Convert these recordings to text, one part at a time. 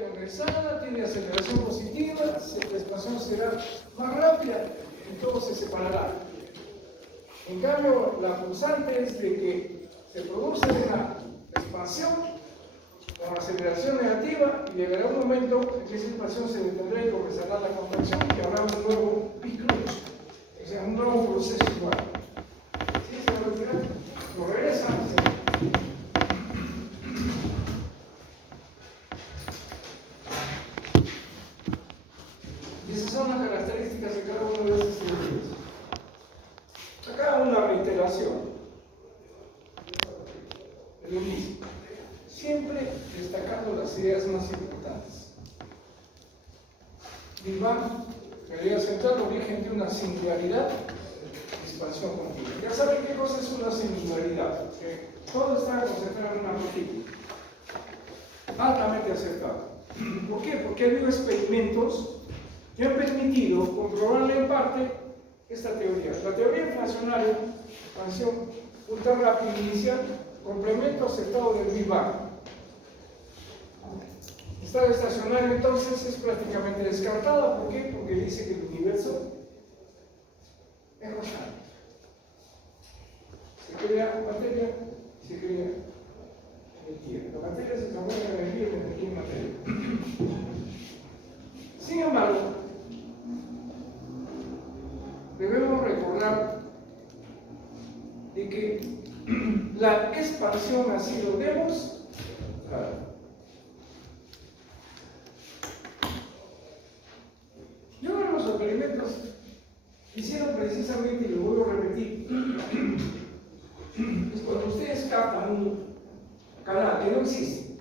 regresada, tiene aceleración positiva, la expansión será más rápida y todo se separará. En cambio, la pulsante es de que se produce una expansión con aceleración negativa y llegará un momento en que esa expansión se detendrá y comenzará la contracción y habrá un nuevo P-crunch, o sea, un nuevo proceso igual. ¿Sí se va a retirar? Lo regresa. Y esas son las características de cada uno de estos teorías. Acá una reiteración. Lo mismo. Siempre destacando las ideas más importantes. Big Bang, teoría central, origen de una singularidad, expansión continua. Ya saben qué cosa es una singularidad, que todo está concentrado en una partícula. Altamente aceptado. ¿Por qué? Porque ha habido experimentos que han permitido comprobarle en parte esta teoría. La teoría inflacionaria, expansión ultra rápida inicial, complemento aceptado del Big Bang. Estado estacionario entonces es prácticamente descartado. ¿Por qué? Porque dice que el universo es rotante. Se crea materia y se crea energía. La materia se transforma en energía y la energía en materia. Sin embargo, debemos recordar de que la expansión ha sido demostrada. Y uno de los experimentos hicieron precisamente, y lo vuelvo a repetir, es cuando ustedes captan un canal que no existe.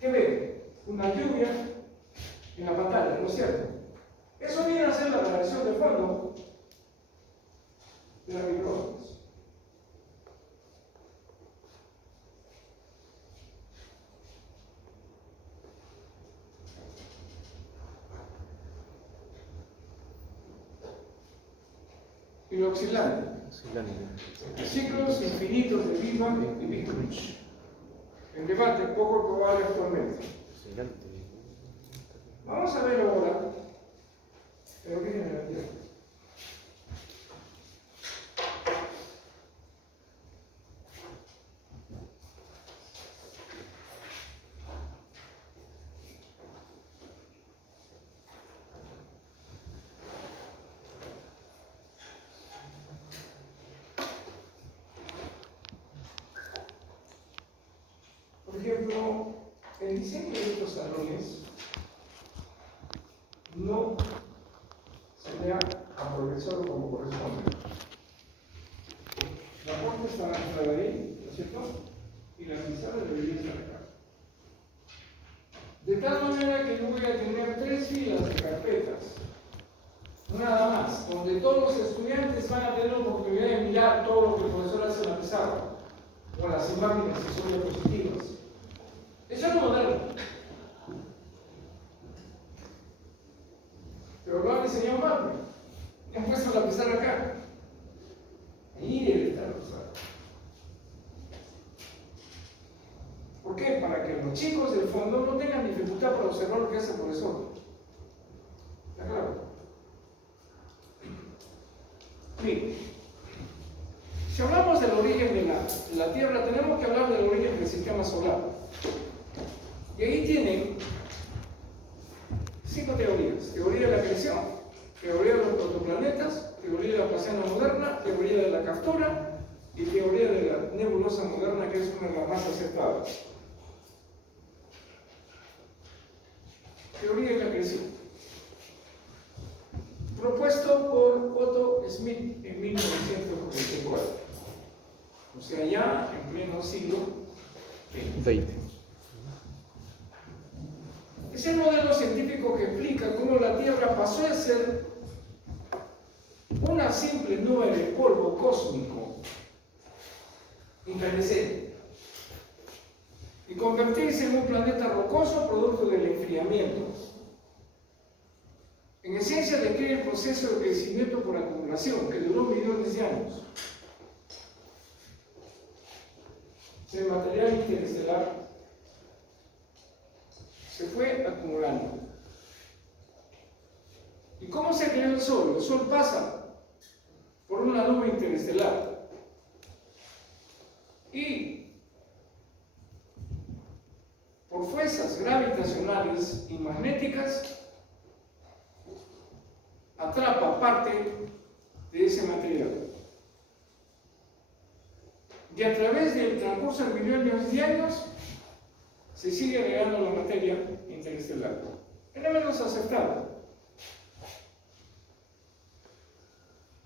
¿Qué ven? Una lluvia en la pantalla, ¿no es cierto? Eso viene a ser la radiación de fondo de las micrófonos. Y lo oscilante. Ciclos infinitos de Big Bang y Big Crunch. En debate poco probable actualmente. Vamos a ver ahora el origen de la Tierra. Por ejemplo, el diseño de estos salones no se le ha aprovechado como corresponde. La puerta está anclada ahí, ¿no es cierto? Y la pizarra debería estar acá. De tal manera que yo voy a tener 3 filas de carpetas, nada más, donde todos los estudiantes van a tener la oportunidad de mirar todo lo que el profesor hace en la pizarra, o las imágenes que son diapositivas. Eso es lo moderno. Pero lo han diseñado mal. Han puesto la pizarra acá. Ahí debe estar la pizarra. ¿Por qué? Para que los chicos del fondo no tengan dificultad para observar lo que hace el profesor. ¿Está claro? Bien. Si hablamos del origen de la Tierra, tenemos que hablar del origen del sistema solar. Y ahí tienen 5 teorías. Teoría de la creación, teoría de los protoplanetas, teoría de la Pleiadiana moderna, teoría de la captura y teoría de la nebulosa moderna, que es una de las más aceptadas. Teoría de la creación. Propuesto por Otto Smith en 1944. O sea, ya en pleno siglo XX. Es el modelo científico que explica cómo la Tierra pasó a ser una simple nube de polvo cósmico incandescente y convertirse en un planeta rocoso producto del enfriamiento. En esencia describe el proceso de crecimiento por acumulación que duró millones de años. El material interestelar se fue acumulando. ¿Y cómo se creó el Sol? El Sol pasa por una nube interestelar y por fuerzas gravitacionales y magnéticas atrapa parte de ese material. Y a través del transcurso de millones de años se sigue agregando la materia interestelar. Era menos aceptada.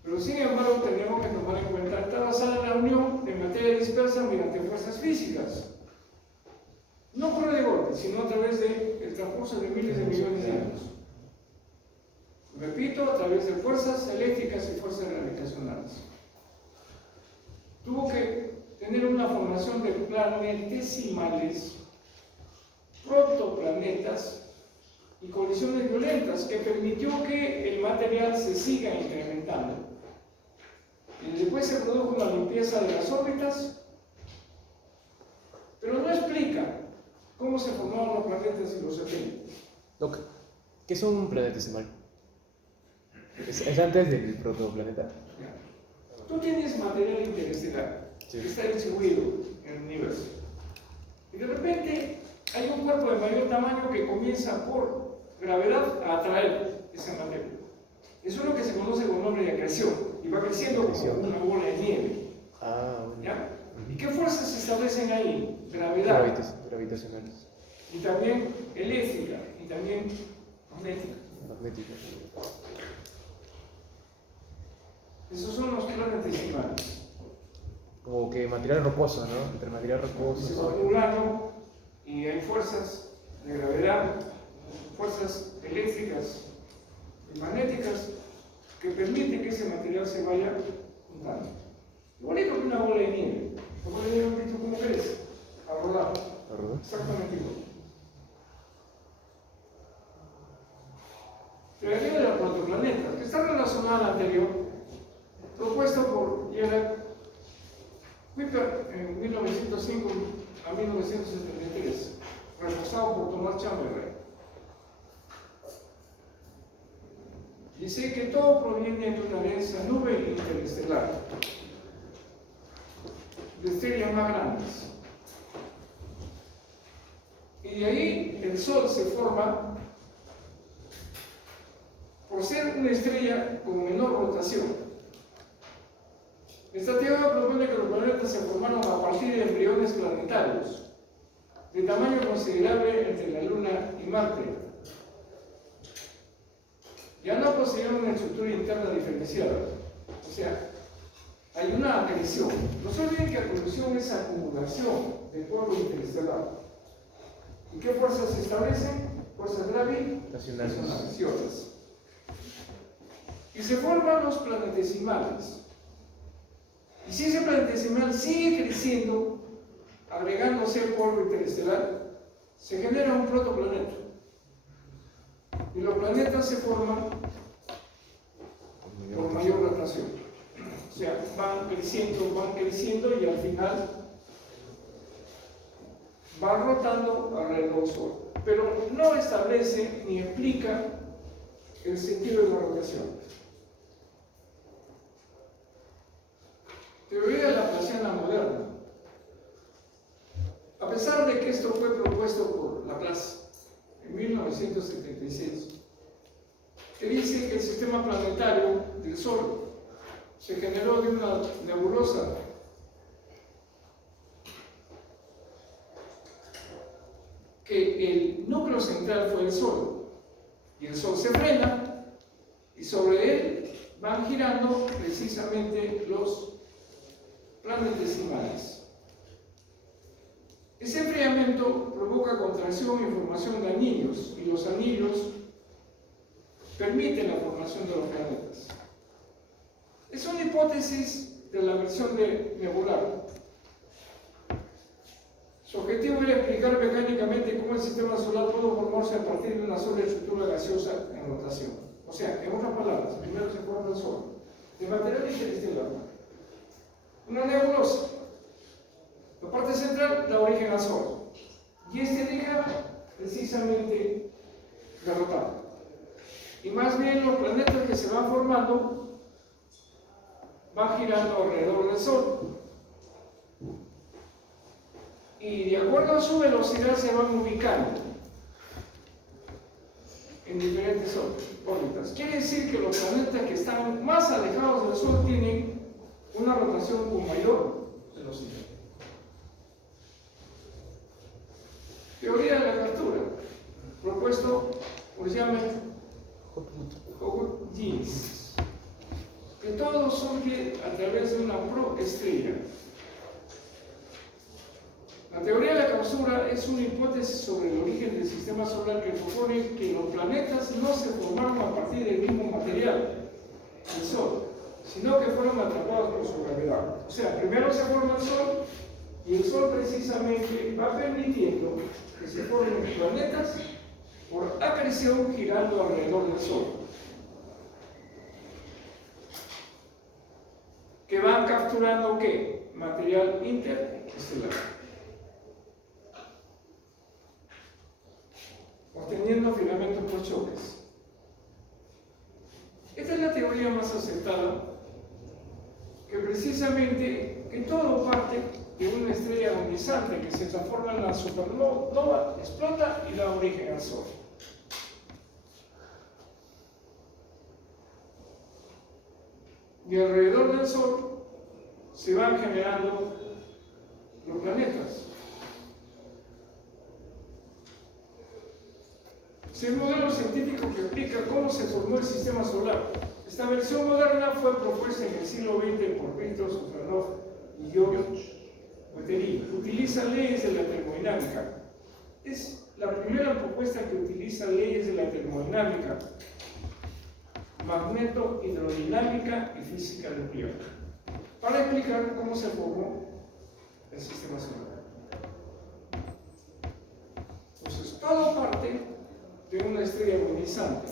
Pero sin embargo tenemos que tomar en cuenta, está basada en la unión de materia dispersa mediante fuerzas físicas. No ocurre de golpe, sino a través del transcurso de miles de millones de años. Repito, a través de fuerzas eléctricas y fuerzas gravitacionales. Tuvo que tener una formación de planetesimales, protoplanetas y colisiones violentas que permitió que el material se siga incrementando. Y después se produjo una limpieza de las órbitas, pero no explica cómo se formaron los planetas y los satélites. Doc, ¿qué es un planetesimal? ¿Es antes del protoplaneta? Tú tienes material interestelar que está distribuido en el universo. Y de repente hay un cuerpo de mayor tamaño que comienza por gravedad a atraer esa materia. Eso es lo que se conoce como nombre de acreción. Y va creciendo como una bola de nieve. ¿Ya? ¿Y qué fuerzas se establecen ahí? Gravedad. Gravitacionales. Y también eléctrica. Y también magnética. Esos son los planetesimales. Como que material rocoso, ¿no? Entre material rocoso. Se va acumulando y hay fuerzas de gravedad, fuerzas eléctricas y magnéticas que permiten que ese material se vaya juntando. Igualito que una bola de nieve. La bola de nieve, ¿han visto cómo crece? A rodar. Exactamente igual. Teoría de los protoplanetas, que está relacionada al anterior, propuesto por Gerard Kuiper en 1905 a 1973, reforzado por Thomas Chamberlain. Dice que todo proviene de una densa nube interestelar, de estrellas más grandes. Y de ahí el Sol se forma por ser una estrella con menor rotación. Esta teoría propone que los planetas se formaron a partir de embriones planetarios, de tamaño considerable entre la Luna y Marte. Ya no poseían una estructura interna diferenciada. O sea, hay una acreción. No se olviden que acreción es acumulación de polvo interestelar. ¿Y qué fuerzas se establecen? Fuerzas gravitacionales y otras. Y se forman los planetesimales. Y si ese planetesimal sigue creciendo, agregándose polvo interestelar, se genera un protoplaneta. Y los planetas se forman por mayor rotación. O sea, van creciendo y al final van rotando alrededor del Sol. Pero no establece ni explica el sentido de la rotación. Teoría laplaciana moderna. A pesar de que esto fue propuesto por Laplace en 1976, que dice que el sistema planetario del Sol se generó de una nebulosa que el núcleo central fue el Sol, y el Sol se frena y sobre él van girando precisamente los planetesimales. Ese enfriamiento provoca contracción y formación de anillos, y los anillos permiten la formación de los planetas. Es una hipótesis de la versión de nebular. Su objetivo era explicar mecánicamente cómo el sistema solar pudo formarse a partir de una sola estructura gaseosa en rotación. O sea, en otras palabras, primero se forma el Sol, de material interestelar, una nebulosa. La parte central da origen al Sol. Y este deja precisamente derrotado. Y más bien los planetas que se van formando van girando alrededor del Sol. Y de acuerdo a su velocidad se van ubicando en diferentes órbitas. Quiere decir que los planetas que están más alejados del Sol tienen una rotación con mayor velocidad. Teoría de la captura, propuesto por Hawking-Jeans, que todo surge a través de una proestrella. La teoría de la captura es una hipótesis sobre el origen del sistema solar que propone que los planetas no se formaron a partir del mismo material, el Sol, sino que fueron atrapados por su gravedad. O sea, primero se forma el Sol y el Sol precisamente va permitiendo que se formen planetas por acreción girando alrededor del Sol, que van capturando ¿qué? Material interestelar, obteniendo filamentos por choques. Esta es la teoría más aceptada, que precisamente que todo parte de una estrella agonizante que se transforma en la supernova, explota y da origen al Sol. Y alrededor del Sol se van generando los planetas. Es el modelo científico que explica cómo se formó el sistema solar. Esta versión moderna fue propuesta en el siglo XX por Victor Sofronov y George Guetteri. Utiliza leyes de la termodinámica. Es la primera propuesta que utiliza leyes de la termodinámica, magneto, hidrodinámica y física nuclear para explicar cómo se formó el sistema solar. Entonces, todo parte de una estrella agonizante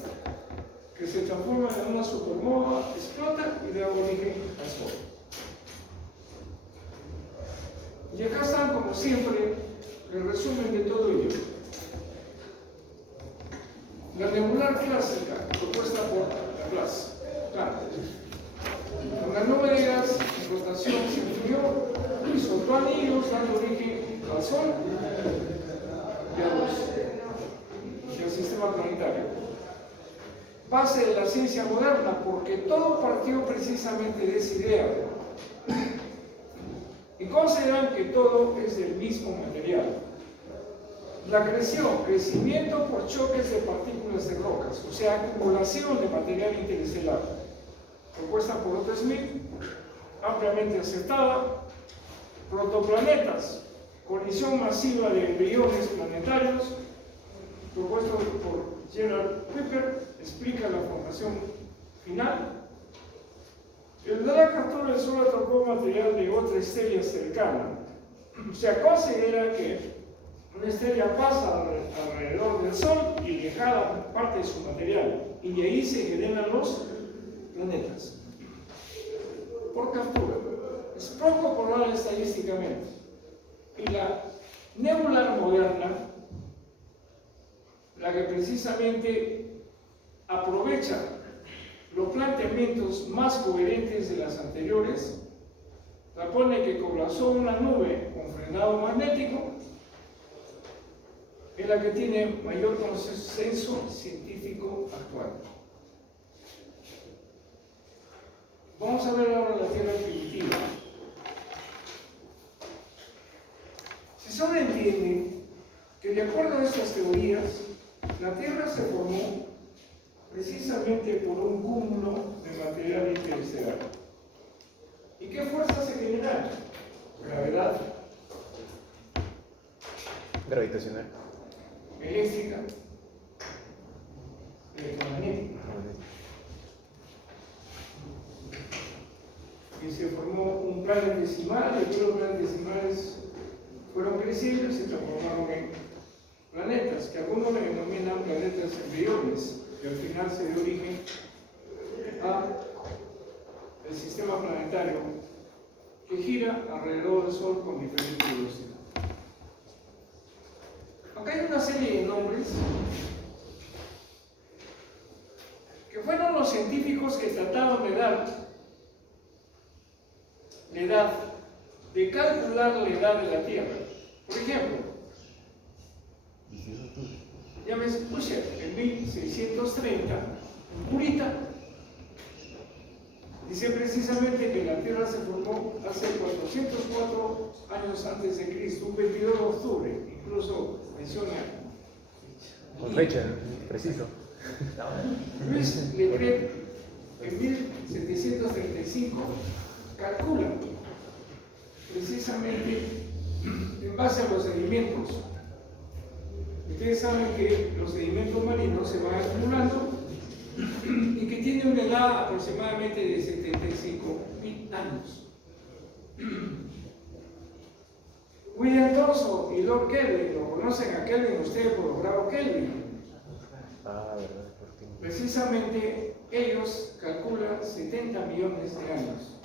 que se transforma en una supernova, explota y da origen al Sol. Y acá están, como siempre, el resumen de todo ello. La nebular clásica, propuesta por Laplace, con la nube de gas en rotación se enfrió y soltó anillos dando origen al Sol y al sistema planetario. Base de la ciencia moderna, porque todo partió precisamente de esa idea. Y consideran que todo es del mismo material. La crecimiento por choques de partículas de rocas, o sea, acumulación de material interestelar, propuesta por Otto Smith, ampliamente aceptada. Protoplanetas, colisión masiva de embriones planetarios, propuesto por Gerald Kuiper, explica la formación final. El de la captura del Sol atrapó material de otra estrella cercana. O sea, considera que una estrella pasa alrededor del Sol y le jala parte de su material, y de ahí se generan los planetas por captura. Es poco probable estadísticamente. Y la nebular moderna, la que precisamente aprovecha los planteamientos más coherentes de las anteriores, propone que colapsó una nube con frenado magnético, es la que tiene mayor consenso científico actual. Vamos a ver ahora la Tierra primitiva. Se sobreentiende que de acuerdo a estas teorías, la Tierra se formó precisamente por un cúmulo de material interestelar. ¿Y qué fuerzas se generaron? Gravedad, Gravitacional. eléctrica, electromagnética. Y se formó un planetesimal, y todos los planetesimales fueron creciendo y se transformaron en planetas, que algunos le denominan planetas embriones, que al final se dio origen al sistema planetario que gira alrededor del Sol con diferente velocidad. acá hay una serie de nombres que fueron los científicos que trataban de dar la edad, de calcular la edad de la Tierra. Por ejemplo, ya me puse en 1630, en Purita, dice precisamente que la Tierra se formó hace 404 años antes de Cristo, un 22 de octubre, incluso menciona. Con fecha, preciso. Luis Leclerc, en 1735, calcula precisamente en base a los sedimentos. Ustedes saben que los sedimentos marinos se van acumulando y que tiene una edad aproximadamente de 75.000 años. William Thomson y Lord Kelvin, lo conocen a Kelvin ustedes por los grados Kelvin. Verdad, Precisamente ellos calculan 70 millones de años.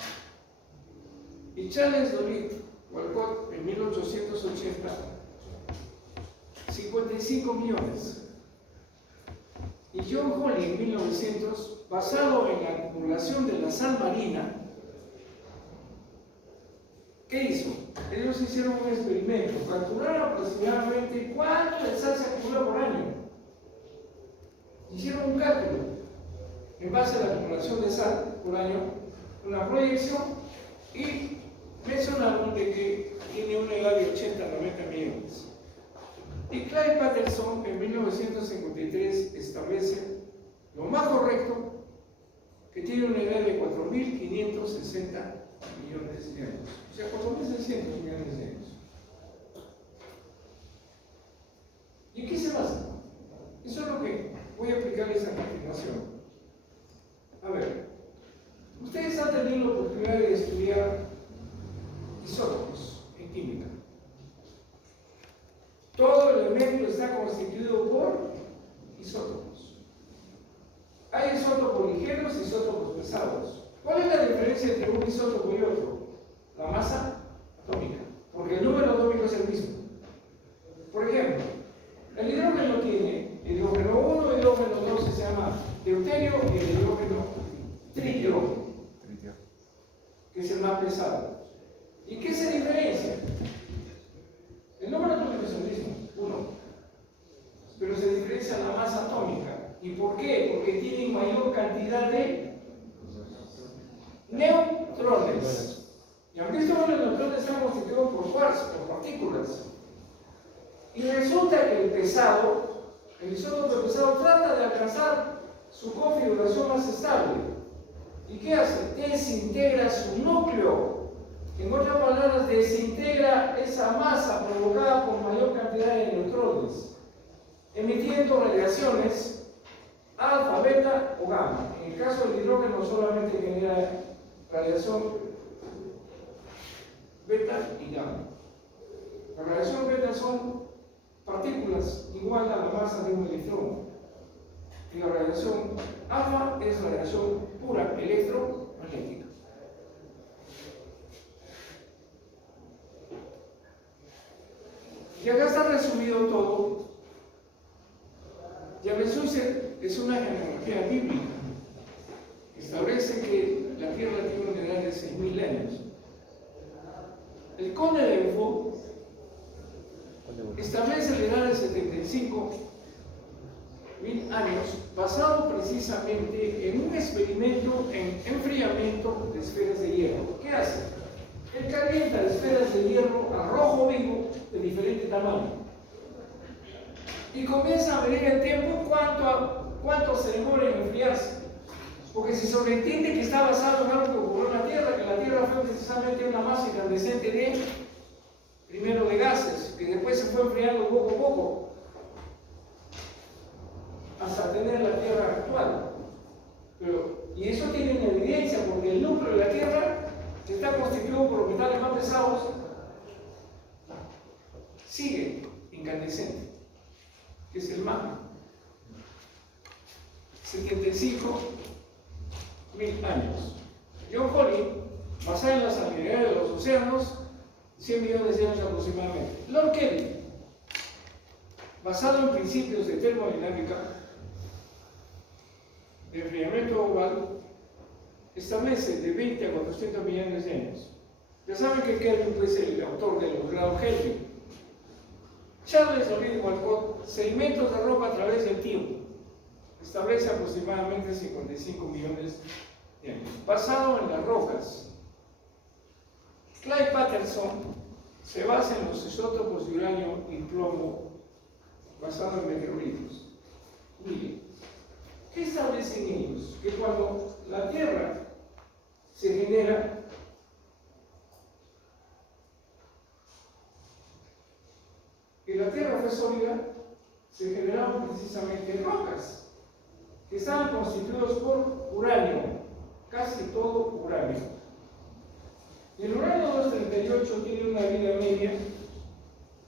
Y Charles Doritt Walcott en 1880, 55 millones. Y John Hawley en 1900, basado en la acumulación de la sal marina, ¿qué hizo? Ellos hicieron un experimento, calcularon aproximadamente cuánto de sal se acumula por año. Hicieron un cálculo en base a la acumulación de sal por año, una proyección, y mencionaron de que tiene una edad de 80-90 millones. Y Clyde Patterson en 1953 establece lo más correcto, que tiene una edad de 4.560 millones de años, o sea, 4.600 millones de años. ¿Y en qué se basa? Eso es lo que voy a explicarles a continuación. A ver, ustedes han tenido la oportunidad de estudiar isótopos en química. Todo elemento está constituido por isótopos. Hay isótopos ligeros y isótopos pesados. ¿Cuál es la diferencia entre un isótopo y otro? La masa atómica, porque el número atómico es el mismo. Por ejemplo, el hidrógeno tiene hidrógeno 1, hidrógeno 2 se llama deuterio y el hidrógeno tritio, que es el más pesado. ¿Y qué se diferencia? El número atómico es el mismo, 1, pero se diferencia la masa atómica. ¿Y por qué? Porque tienen mayor cantidad de neutrones. Y aunque estos neutrones están constituidos por quarks, por partículas, y resulta que el pesado, el isótopo pesado, trata de alcanzar su configuración más estable. ¿Y qué hace? Desintegra su núcleo. En otras palabras, desintegra esa masa provocada por mayor cantidad de neutrones, emitiendo radiaciones alfa, beta o gamma. En el caso del hidrógeno solamente genera radiación beta y gamma. La radiación beta son partículas igual a la masa de un electrón. Y la radiación alfa es radiación pura electromagnética. Y acá está resumido todo. Yahvé es una genealogía bíblica. Establece que la Tierra tiene una edad de 6.000 años. El conde de Beaufort establece la edad de 75.000 años, basado precisamente en un experimento en enfriamiento de esferas de hierro. ¿Qué hace? Él calienta esferas de hierro a rojo vivo de diferente tamaño y comienza a medir el tiempo cuánto se demora en enfriarse, porque se sobreentiende que está basado en algo que ocurrió en la Tierra, que la Tierra fue precisamente una masa incandescente primero de gases, que después se fue enfriando poco a poco hasta tener la Tierra actual. Y eso tiene una evidencia, porque el núcleo de la Tierra está constituido por los metales más pesados, sigue incandescente, que es el magma. 75.000 años. John Hawley, basado en la salinidad de los océanos, 100 millones de años aproximadamente. Lord Kelvin, basado en principios de termodinámica, el enfriamiento global establece de 20 a 400 millones de años. Ya saben que Kelvin es el autor de los grados Kelvin. Charles David Walcott, sedimentos de roca a través del tiempo, establece aproximadamente 55 millones de años, basado en las rocas. Clyde Patterson se basa en los isótopos de uranio y plomo basado en meteoritos. Miren, ¿qué establecen ellos? Que cuando la Tierra se genera, que la Tierra fue sólida, se generaron precisamente rocas que estaban constituidos por uranio, casi todo uranio. El uranio 238 tiene una vida media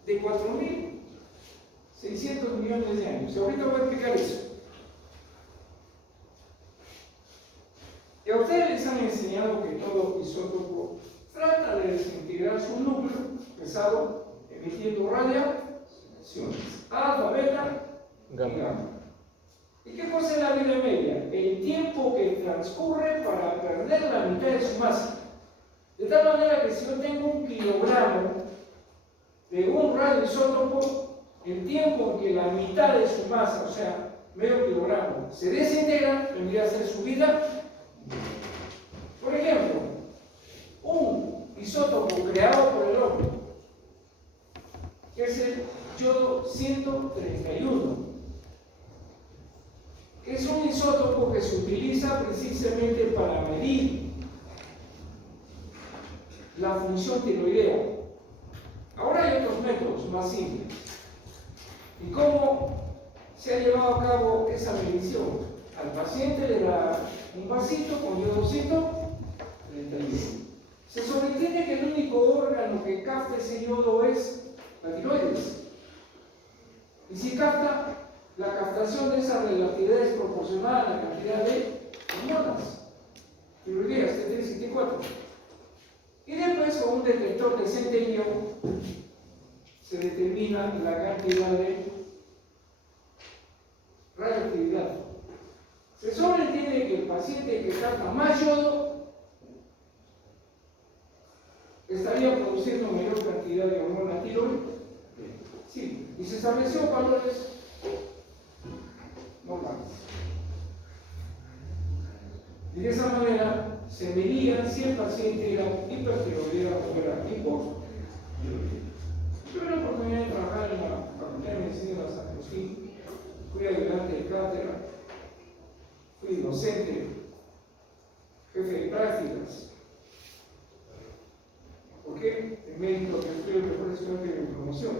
de 4.600 millones de años. Y ahorita voy a explicar eso. Y a ustedes les han enseñado que todo isótopo trata de desintegrar su núcleo pesado emitiendo radiaciones, alfa, beta y gamma. ¿Y qué cosa es la vida media? El tiempo que transcurre para perder la mitad de su masa. De tal manera que si yo tengo 1 kilogramo de un radioisótopo, el tiempo en que la mitad de su masa, o sea, medio kilogramo, se desintegra, tendría que ser su vida. Por ejemplo, un isótopo creado por el hombre, que es el yodo 131, que es un isótopo que se utiliza precisamente para medir la función tiroidea. Ahora hay otros métodos más simples. ¿Y cómo se ha llevado a cabo esa medición? Al paciente le da un vasito con yodo 131. Se sobreentiende que el único órgano que capta ese yodo es la tiroides. Y si capta, la captación de esa relatividad es proporcional a la cantidad de hormonas tiroideas, T3 y T4. Y después, con un detector de centelio, se determina la cantidad de radioactividad. Se sobreentiende que el paciente que capta más yodo estaría produciendo mayor cantidad de hormona tiroides. Sí, y se estableció valores normales. Y de esa manera se medía si el paciente era hipertiroidea o era hipotiroidea. Tuve la oportunidad de trabajar en la Facultad de Medicina de San Agustín, fui ayudante de cátedra, fui docente, jefe de prácticas. ¿Por qué? El médico que fui el mejor estudiante de promoción.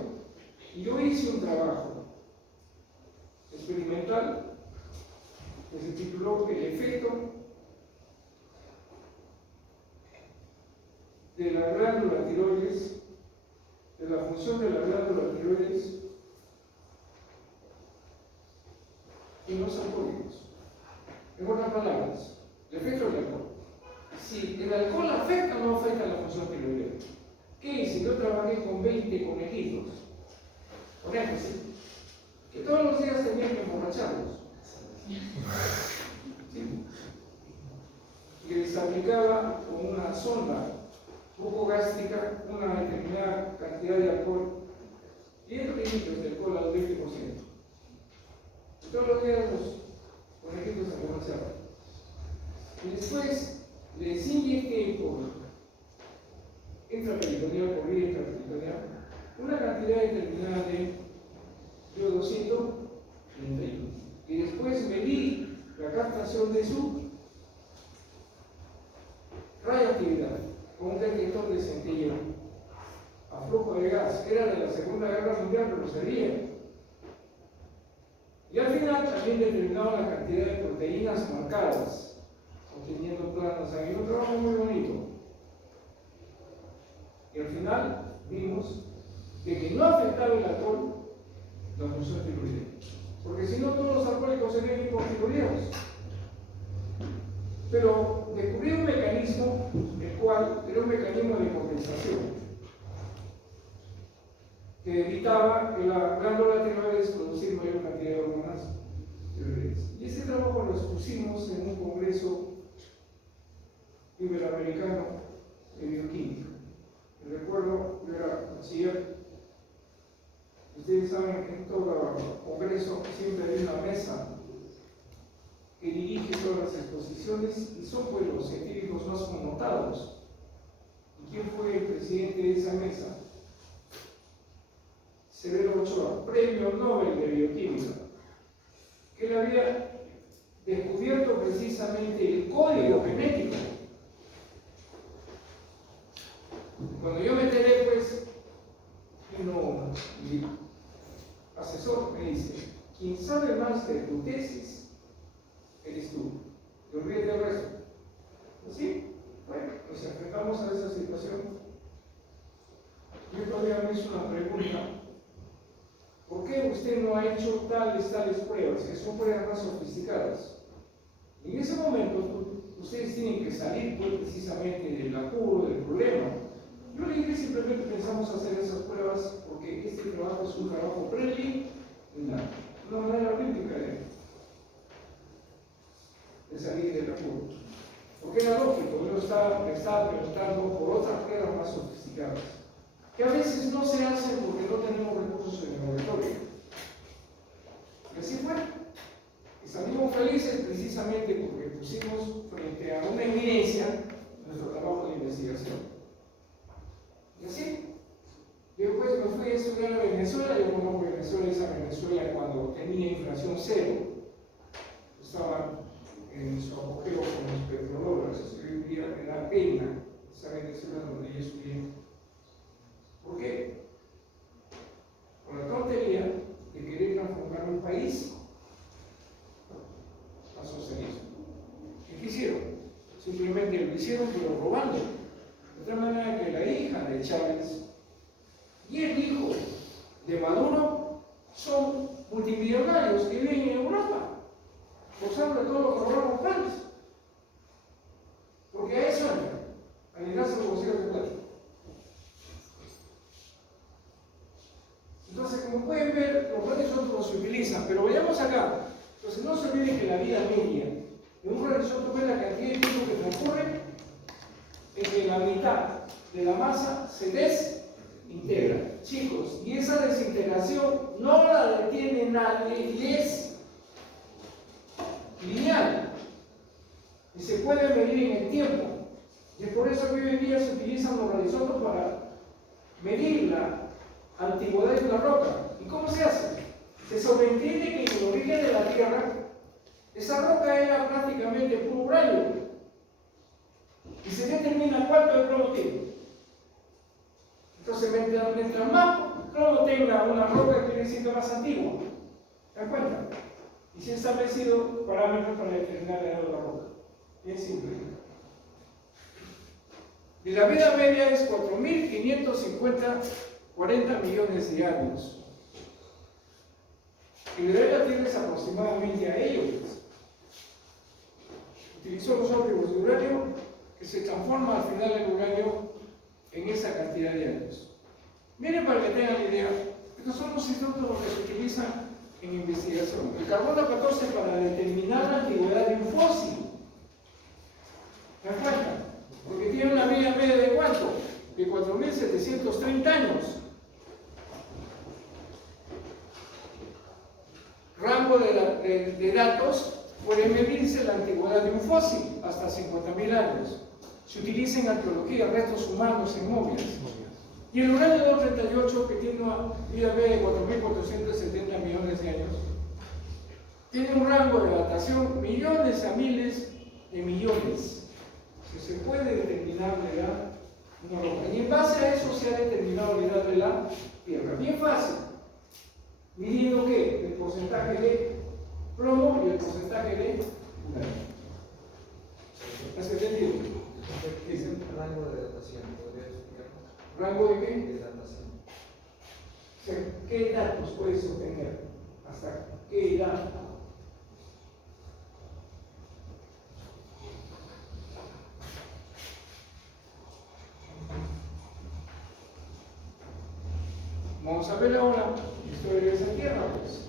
Y yo hice un trabajo experimental que se tituló El efecto de la glándula tiroides, de la función de la glándula tiroides en los alcohólicos. En otras palabras, el efecto del alcohol. Si el alcohol afecta o no afecta la función tiroidea. ¿Qué hice? Yo trabajé con 20 conejitos, con énfasis, que todos los días tenían que emborracharlos. ¿Sí? Y les aplicaba con una sonda poco gástrica una determinada cantidad de alcohol, 10 mililitros de alcohol al 20%. Y todos los días los conejitos se emborrachaban. Y después les inyecté por intraperitoneal, por vía intraperitoneal, una cantidad determinada de yodo 131. Y después medí la captación de su radioactividad con un detector de centello a flujo de gas, que era de la Segunda Guerra Mundial, pero servía. Y al final también determinaba la cantidad de proteínas marcadas, obteniendo plasma sanguíneo, un trabajo muy bonito. Y al final vimos que no afectaba el alcohol la función tiroidea, porque si no todos los alcohólicos serían hipotiroideos. Pero descubrí un mecanismo, el cual era un mecanismo de compensación. que evitaba que la glándula tiroides producir mayor cantidad de hormonas tiroides. Y este trabajo lo expusimos en un congreso iberoamericano de bioquímica. Recuerdo, yo era bachiller. Ustedes saben que en todo congreso siempre hay una mesa que dirige todas las exposiciones y son pues los científicos más connotados. ¿Y quién fue el presidente de esa mesa? Severo Ochoa, premio Nobel de Bioquímica, que él había descubierto precisamente el código genético. Cuando yo me enteré, pues, vino mi asesor, me dice: quien sabe más de tu tesis eres tú, te olvides del resto. ¿Sí? Bueno, nos enfrentamos a esa situación. Yo todavía me hizo una pregunta: ¿por qué usted no ha hecho tales pruebas, que son pruebas más sofisticadas? Y en ese momento, ustedes tienen que salir pues, precisamente del apuro, del problema. Yo le dije: simplemente pensamos hacer esas pruebas porque este trabajo es un trabajo preliminar, una manera olímpica de salir del apuro. Porque era lógico, yo me estaba preguntando por otras pruebas más sofisticadas, que a veces no se hacen porque no tenemos recursos en el laboratorio. Y así fue. Y salimos felices precisamente porque pusimos frente a una eminencia nuestro trabajo de investigación. Y así, yo pues me fui a estudiar a Venezuela. Yo conozco Venezuela, esa Venezuela cuando tenía inflación cero, estaba en su apogeo con los petrodólares. Hoy en día me da pena esa Venezuela donde yo estudié. ¿Por qué? Con la tontería de querer transformar un país a socialismo. ¿Qué hicieron? Simplemente lo hicieron, pero robando. De tal manera que la hija de Chávez y el hijo de Maduro son multimillonarios que viven en Europa, por sobre todo lo que robaron panes. Porque a eso entra, a llenarse los bolsillos de plata. Entonces, como pueden ver, los planes otros se utilizan, pero veamos acá. Entonces, no se olviden que la vida media en un radioisótopo es la cantidad de tiempo que transcurre en que la mitad de la masa se desintegra. Chicos, y esa desintegración no la detiene nadie y es lineal. Y se puede medir en el tiempo. Y es por eso que hoy en día se utilizan los radioisótopos para medir la antigüedad de una roca. ¿Y cómo se hace? Se sobreentiende que en el origen de la Tierra, esa roca era prácticamente puro uranio. Y se determina cuánto de plomo tiene. Entonces, mientras más plomo tenga una roca, quiere decir que más antigua. ¿Te das cuenta? Y se han establecido parámetros para determinar la edad de la roca. Bien simple. Y la vida media es 40 millones de años. Y la edad de la Tierra es aproximadamente a ello. Utilizó los óxidos de uranio, que se transforma al final del uranio en esa cantidad de años. Miren para que tengan la idea, estos son los isótopos que se utilizan en investigación. El carbono 14 para determinar la antigüedad de un fósil. ¿Me das cuenta? Porque tiene una vida media de ¿cuánto? De 4.730 años. Rango de datos, puede medirse la antigüedad de un fósil hasta 50.000 años. Se utiliza en arqueología, restos humanos en momias. Y el uranio 238, que tiene una vida media de 4.470 millones de años, tiene un rango de datación millones a miles de millones. Que se puede determinar la edad de una roca. Y en base a eso se ha determinado la edad de la Tierra. Bien fácil. Midiendo ¿qué? El porcentaje de plomo y el porcentaje de uranio. ¿Has entendido? ¿Qué es el rango de datación? ¿Podrías explicarnos? ¿Rango de qué? De datación. O sea, ¿qué datos puedes obtener? ¿Hasta qué edad? Vamos a ver ahora la historia de esa tierra, pues.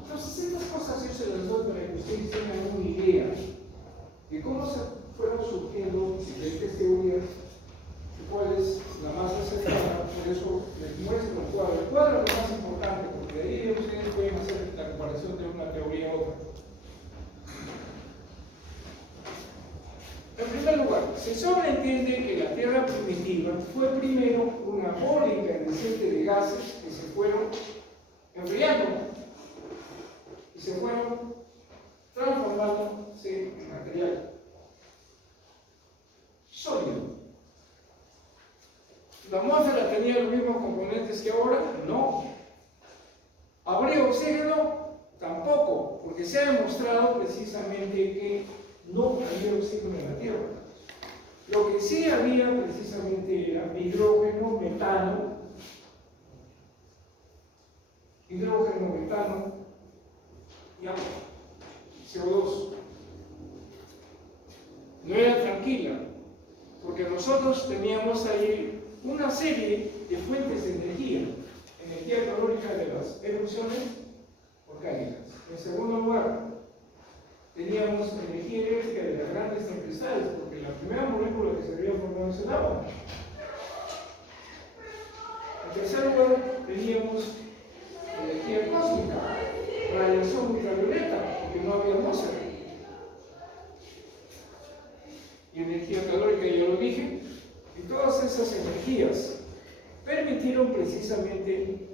Entonces, estas cosas yo se las doy para que ustedes tengan una idea de cómo se fueron surgiendo diferentes teorías, de cuál es la más acertada. Por eso les muestro el cuadro. El cuadro es lo más importante, porque de ahí ustedes pueden hacer la comparación de una teoría a otra. En primer lugar, se sobreentiende que la Tierra primitiva fue primero una bola incandescente de gases que se fueron enfriando y se fueron transformándose en material sólido. ¿La atmósfera tenía los mismos componentes que ahora? No. ¿Habría oxígeno? Tampoco, porque se ha demostrado precisamente que no había oxígeno en la Tierra. Lo que sí había precisamente era hidrógeno, metano y agua, CO2. No era tranquila, porque nosotros teníamos ahí una serie de fuentes de energía calórica de las erupciones volcánicas. En segundo lugar, teníamos energía eléctrica de las grandes tempestades, porque la primera molécula que se había formado es el agua. En tercer lugar, teníamos energía cósmica, radiación ultravioleta, porque no había atmósfera. Y energía calórica, ya lo dije, y todas esas energías permitieron precisamente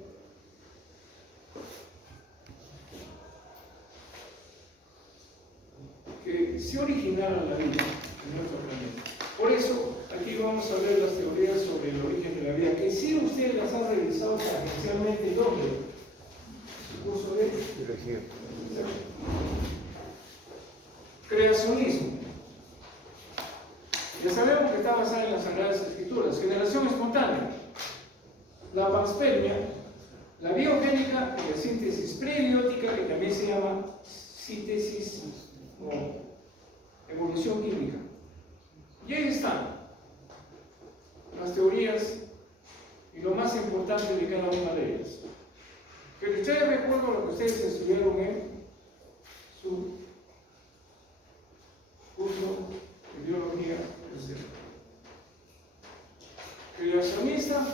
que se originara la vida en nuestro planeta. Por eso, aquí vamos a ver las teorías sobre el origen de la vida, que si ustedes las han revisado tangencialmente, ¿dónde? Su curso de biología. Creacionismo. Ya sabemos que está basada en las Sagradas Escrituras. Generación espontánea. La panspermia, la biogénica y la síntesis prebiótica, que también se llama síntesis o evolución química. Y ahí están las teorías y lo más importante de cada una de ellas. Que ustedes recuerden lo que ustedes estudiaron en su curso de biología. Creacionista,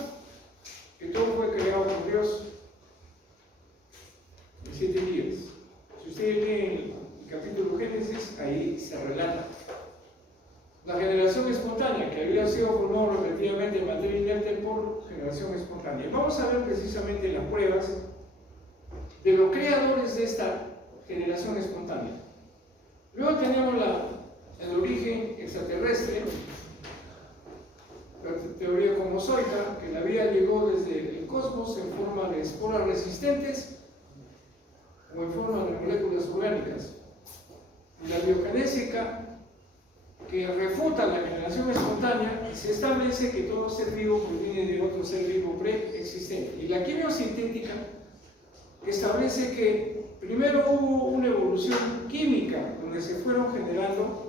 que todo fue creado por Dios en 7 días. Si ustedes leen el capítulo Génesis, ahí se relata. La generación espontánea, que había sido formado repetidamente en materia inerte por generación espontánea. Vamos a ver precisamente las pruebas de los creadores de esta generación espontánea. Luego tenemos el origen extraterrestre, la teoría cosmozoica, que la vida llegó desde el cosmos en forma de esporas resistentes o en forma de moléculas orgánicas. Y la biogenésica, que refuta la generación espontánea y se establece que todo ser vivo proviene de otro ser vivo preexistente. Y la quimiosintética establece que primero hubo una evolución química donde se fueron generando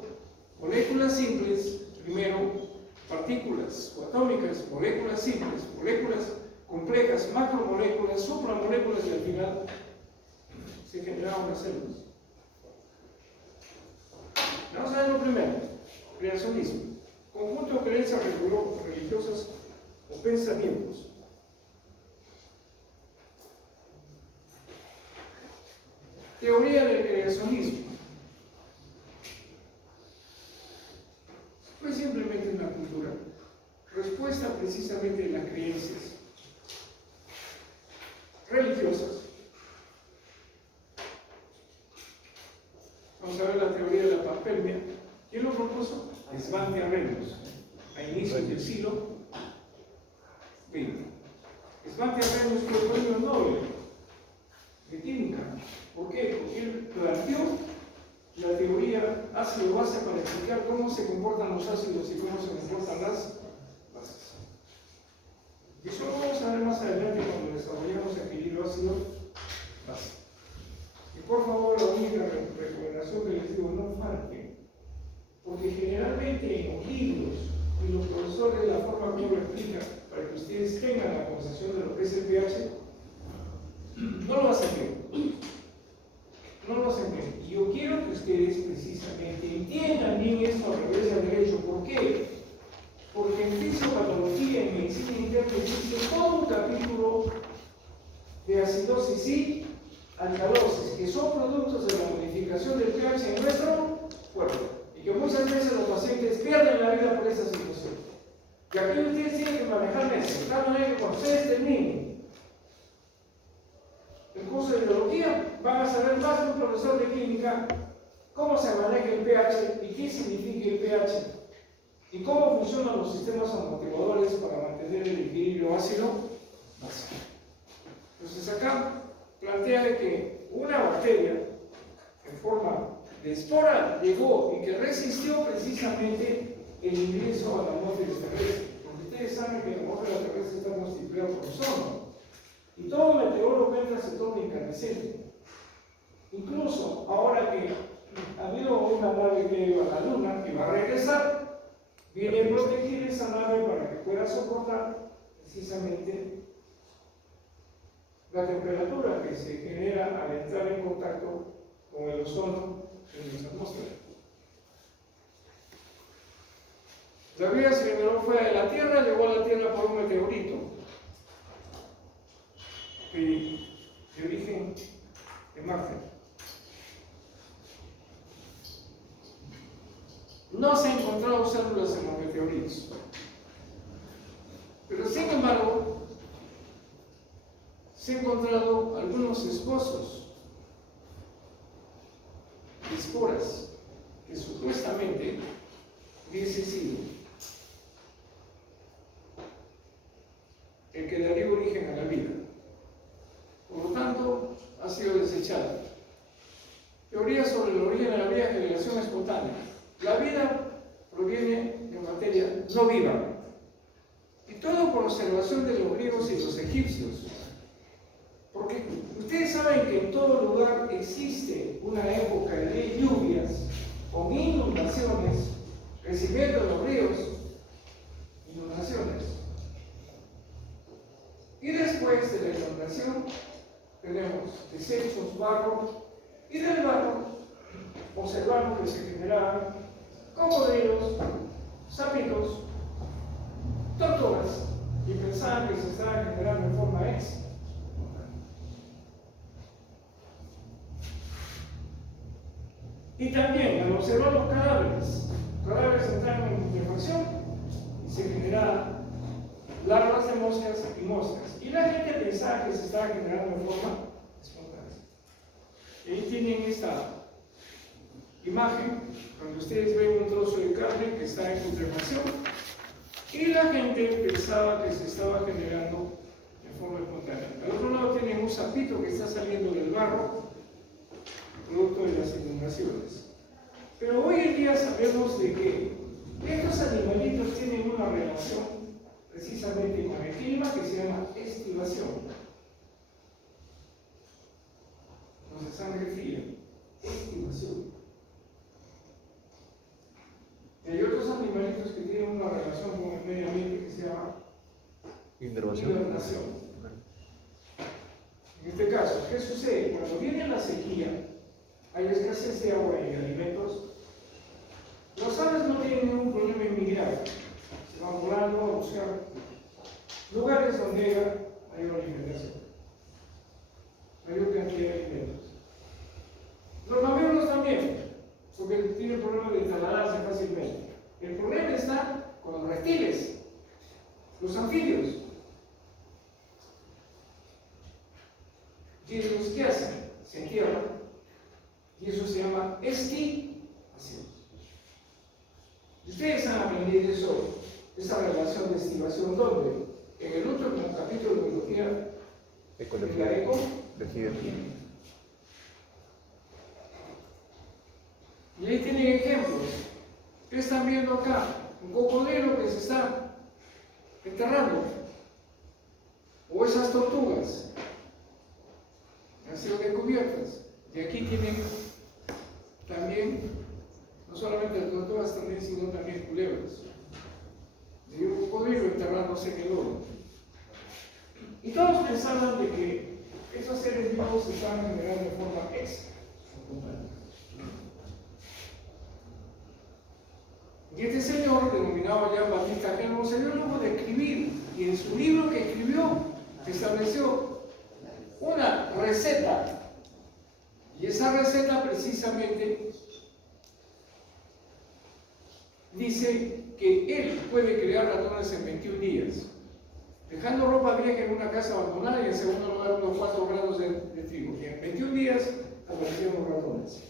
moléculas simples, primero partículas subatómicas, moléculas simples, moléculas complejas, macromoléculas, supramoléculas y al final se generaron las células. Vamos a ver lo primero, creacionismo, conjunto de creencias religiosas o pensamientos. Teoría del creacionismo. Fue simplemente una cultura, respuesta precisamente de las creencias religiosas. Vamos a ver la teoría de la panspermia. ¿Quién lo propuso? Svante Arrhenius, a inicios del siglo XX. Svante Arrhenius fue el premio Nobel de química. ¿Por qué? Porque él planteó la teoría ácido-base para explicar cómo se comportan los ácidos y cómo se comportan las bases. Y eso lo vamos a ver más adelante cuando desarrollamos el equilibrio ácido-base. Y por favor, la única recomendación que les digo, no falten, porque generalmente en los libros y los profesores, la forma como lo explican, para que ustedes tengan la concepción de lo que es el pH, no lo hacen bien. No lo hacen bien. Y yo quiero que ustedes precisamente entiendan bien esto a través del derecho. ¿Por qué? Porque en fisiopatología, en medicina interna, existe todo un capítulo de acidosis y alcalosis, que son productos de la modificación del pH en nuestro cuerpo. Y que muchas veces los pacientes pierden la vida por esa situación. Y aquí ustedes tienen que manejar eso. De tal manera que cuando ustedes terminen el curso de biología, van a saber más que un profesor de química cómo se maneja el pH y qué significa el pH y cómo funcionan los sistemas amortiguadores para mantener el equilibrio ácido-básico. Entonces acá plantea de que una bacteria en forma de espora llegó y que resistió precisamente el ingreso a la atmósfera terrestre. Porque ustedes saben que la atmósfera terrestre está constituida por ozono. Y todo meteoro que entra se torna incandescente. Incluso ahora que ha habido una nave que iba a la Luna y va a regresar, viene a proteger esa nave para que pueda soportar precisamente la temperatura que se genera al entrar en contacto con el ozono en nuestra atmósfera. La vida se generó fuera de la Tierra, llegó a la Tierra por un meteorito de origen de Marte. No se han encontrado células en los meteoritos, pero sin embargo se han encontrado algunos esposos de esporas que supuestamente hubiese sido el que daría origen a la vida. Por lo tanto, ha sido desechada. Teoría sobre el origen de la vida, generación espontánea. La vida proviene de materia no viva. Y todo por observación de los griegos y los egipcios. Porque ustedes saben que en todo lugar existe una época de lluvias, con inundaciones, crecimiento de los ríos, inundaciones. Y después de la inundación tenemos desechos, barro, y del barro observamos que se generaban cocodrilos, sapitos, tortugas, y pensaban que se estaban generando en forma ex. Y también al observar los cadáveres entraban en putrefacción y se generaban larvas de moscas y moscas. Y la gente pensaba que se estaba generando en forma espontánea. Y ahí tienen esta imagen, donde ustedes ven un trozo de carne que está en putrefacción, y la gente pensaba que se estaba generando en forma espontánea. Al otro lado tienen un sapito que está saliendo del barro, producto de las inundaciones. Pero hoy en día sabemos de que estos animalitos tienen una relación precisamente con el clima que se llama estivación. No se sangre fría, estivación. Y hay otros animalitos que tienen una relación con el medio ambiente que se llama hibernación. En este caso, ¿qué sucede? Cuando viene la sequía, hay escasez de agua y alimentos, los aves no tienen ningún problema en migrar. Se van volando a buscar lugares donde haya mayor alimentación, mayor cantidad de alimentos. Los mamíferos también, porque tienen problema de trasladarse fácilmente. El problema está con los reptiles, los anfibios. ¿Y ellos qué hacen? Se entierran, y eso se llama estivación. Ustedes han aprendido eso, esa relación de estivación, ¿dónde? En el último capítulo de biología, en la ecología. Y ahí tienen ejemplos. ¿Qué están viendo acá? Un cocodrilo que se está enterrando, o esas tortugas han sido descubiertas. Y aquí tienen también, no solamente tortugas también, sino también culebras. cocodrilo enterrándose en el lodo. Y todos pensaban de que esos seres vivos se estaban generando de forma extraordinaria. Y este señor, denominado Jean Baptiste Calvo, se dio el lujo de escribir, y en su libro que escribió estableció una receta, y esa receta precisamente dice que él puede crear ratones en 21 días, dejando ropa vieja en una casa abandonada y en segundo lugar unos 4 grados de trigo, y en 21 días aparecieron los ratones.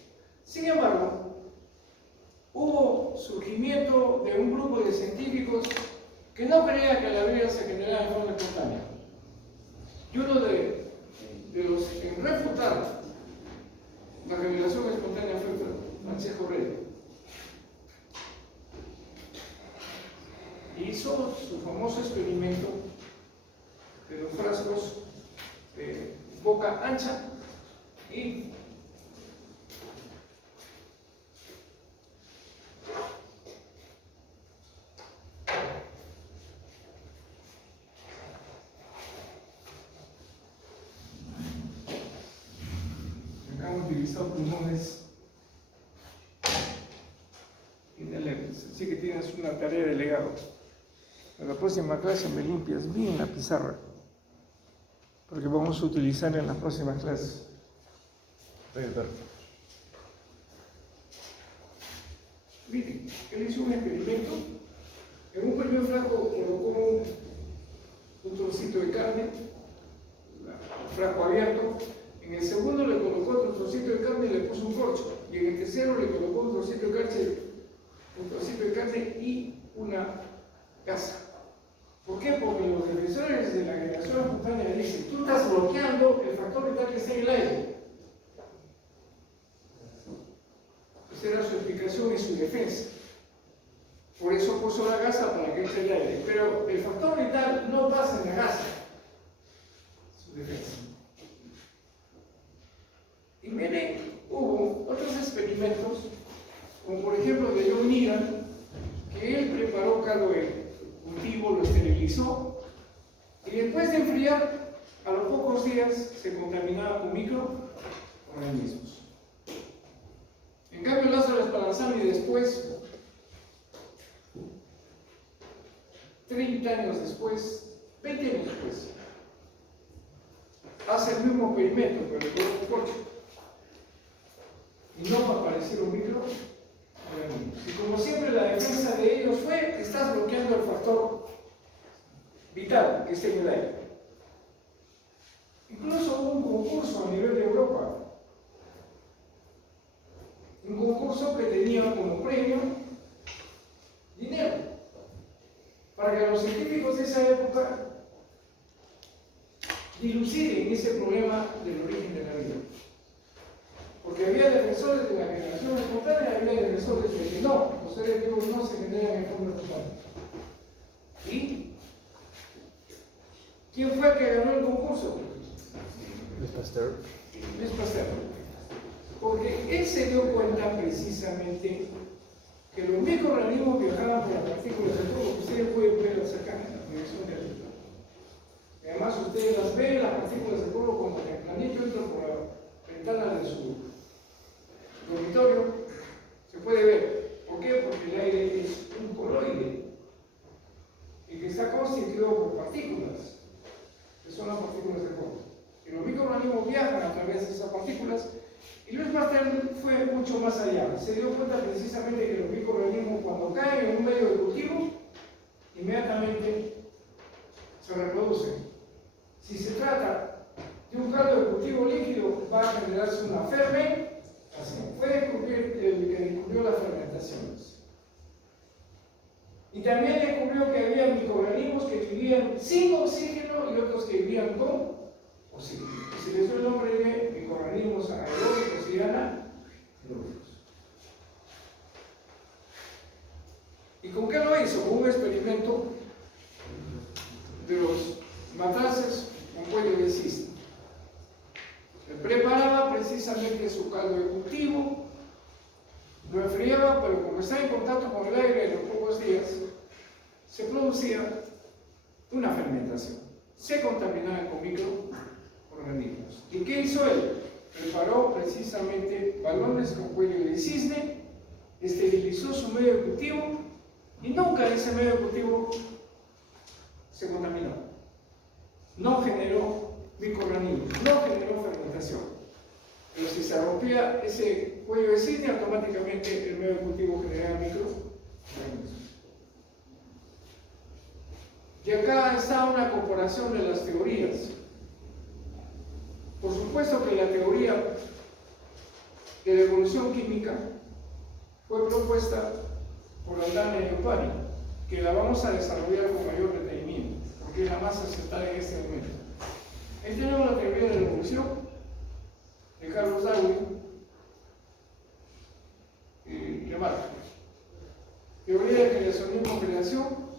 Sin embargo, hubo surgimiento de un grupo de científicos que no creían que la vida se generaba en forma espontánea. Y uno de los en refutar la generación espontánea fue Francesco Rey. Hizo su famoso experimento de los frascos de boca ancha y utilizado pulmones inhalantes, así que tienes una tarea de legado. En la próxima clase me limpias bien la pizarra, porque vamos a utilizar en las próximas clases. Miren, él hizo un experimento. En un primer frasco colocó un trocito de carne, un frasco abierto. En el segundo le colocó otro trocito de carne y le puso un corcho. Y en el tercero le colocó un trocito de carne y una gasa. ¿Por qué? Porque los defensores de la generación espontánea dicen: tú estás bloqueando el factor vital que está en el aire. Esa era su explicación y su defensa. Por eso puso la gasa para que esté el aire. Pero el factor vital no pasa en la gasa. Su defensa. Y miren, hubo otros experimentos, como por ejemplo de John Needham, que él preparó caldo de cultivo, lo esterilizó, y después de enfriar, a los pocos días se contaminaba con microorganismos. En cambio, Lázaro Spallanzani después, 30 años después, 20 años después, hace el mismo experimento, pero le coloca un corcho. Y no aparecieron microorganismos. Y como siempre la defensa de ellos fue: estás bloqueando el factor vital que está en el aire. Incluso hubo un concurso a nivel de Europa. Un concurso que tenía como premio dinero, para que los científicos de esa época diluciden ese problema del origen de la vida. Porque había defensores de la generación espontánea y había defensores de que no, los seres vivos no se generan en forma espontánea. ¿Y quién fue el que ganó el concurso? Luis Pasteur. Luis Pasteur. Porque él se dio cuenta precisamente que los microorganismos viajaban por las partículas del polvo, que ustedes pueden verlas acá en la proyección de arriba. Además, ustedes las ven, las partículas del polvo, cuando el planito entra por la ventana de su dormitorio, se puede ver. ¿Por qué? Porque el aire es un coloide y que está constituido por partículas, que son las partículas de polvo. Y los microorganismos viajan a través de esas partículas, y Luis Pasteur fue mucho más allá. Se dio cuenta precisamente que los microorganismos, cuando caen en un medio de cultivo, inmediatamente se reproducen. Si se trata de un caldo de cultivo líquido, va a generarse una fermentación. Fue el que descubrió las fermentaciones. Y también descubrió que había microorganismos que vivían sin oxígeno y otros que vivían con oxígeno. Y se les dio el nombre de microorganismos anaeróbicos y anaeróbicos. ¿Y con qué lo hizo? Con un experimento de los matraces con cuello de cisne. Él preparaba precisamente su caldo de cultivo, lo enfriaba, pero como está en contacto con el aire en los pocos días, se producía una fermentación. Se contaminaban con microorganismos. ¿Y qué hizo él? Preparó precisamente balones con cuello de cisne, esterilizó su medio de cultivo y nunca ese medio de cultivo se contaminó. No generó microorganismos, no generó fermentación. Pero si se rompía ese cuello de cisne, automáticamente el medio de cultivo generaba microorganismos. Y acá está una comparación de las teorías. Por supuesto que la teoría de la evolución química fue propuesta por Aldana y Opari, que la vamos a desarrollar con mayor detenimiento, porque es la más aceptada en este momento. Ahí tenemos la teoría de la evolución de Carlos Darwin y Lamarck. Teoría de creacionismo-creación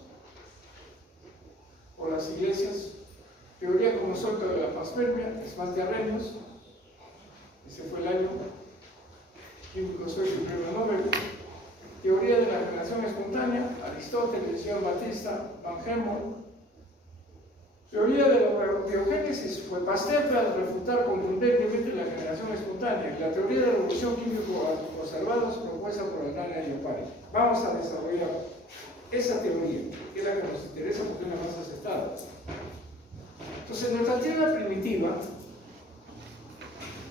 por las iglesias. Teoría como suelto de la panspermia, Esmaltearrhenius, ese fue el año, químico sueco y premio Nobel. Teoría de la generación espontánea, Aristóteles, el señor Batista, Van Helmont. Teoría de la teogénesis fue Pasteur para refutar contundentemente la generación espontánea. Y la teoría de la evolución químico-observada es propuesta por Aldana y Opari. Vamos a desarrollar esa teoría, que es la que nos interesa porque es la más aceptada. Entonces, nuestra Tierra primitiva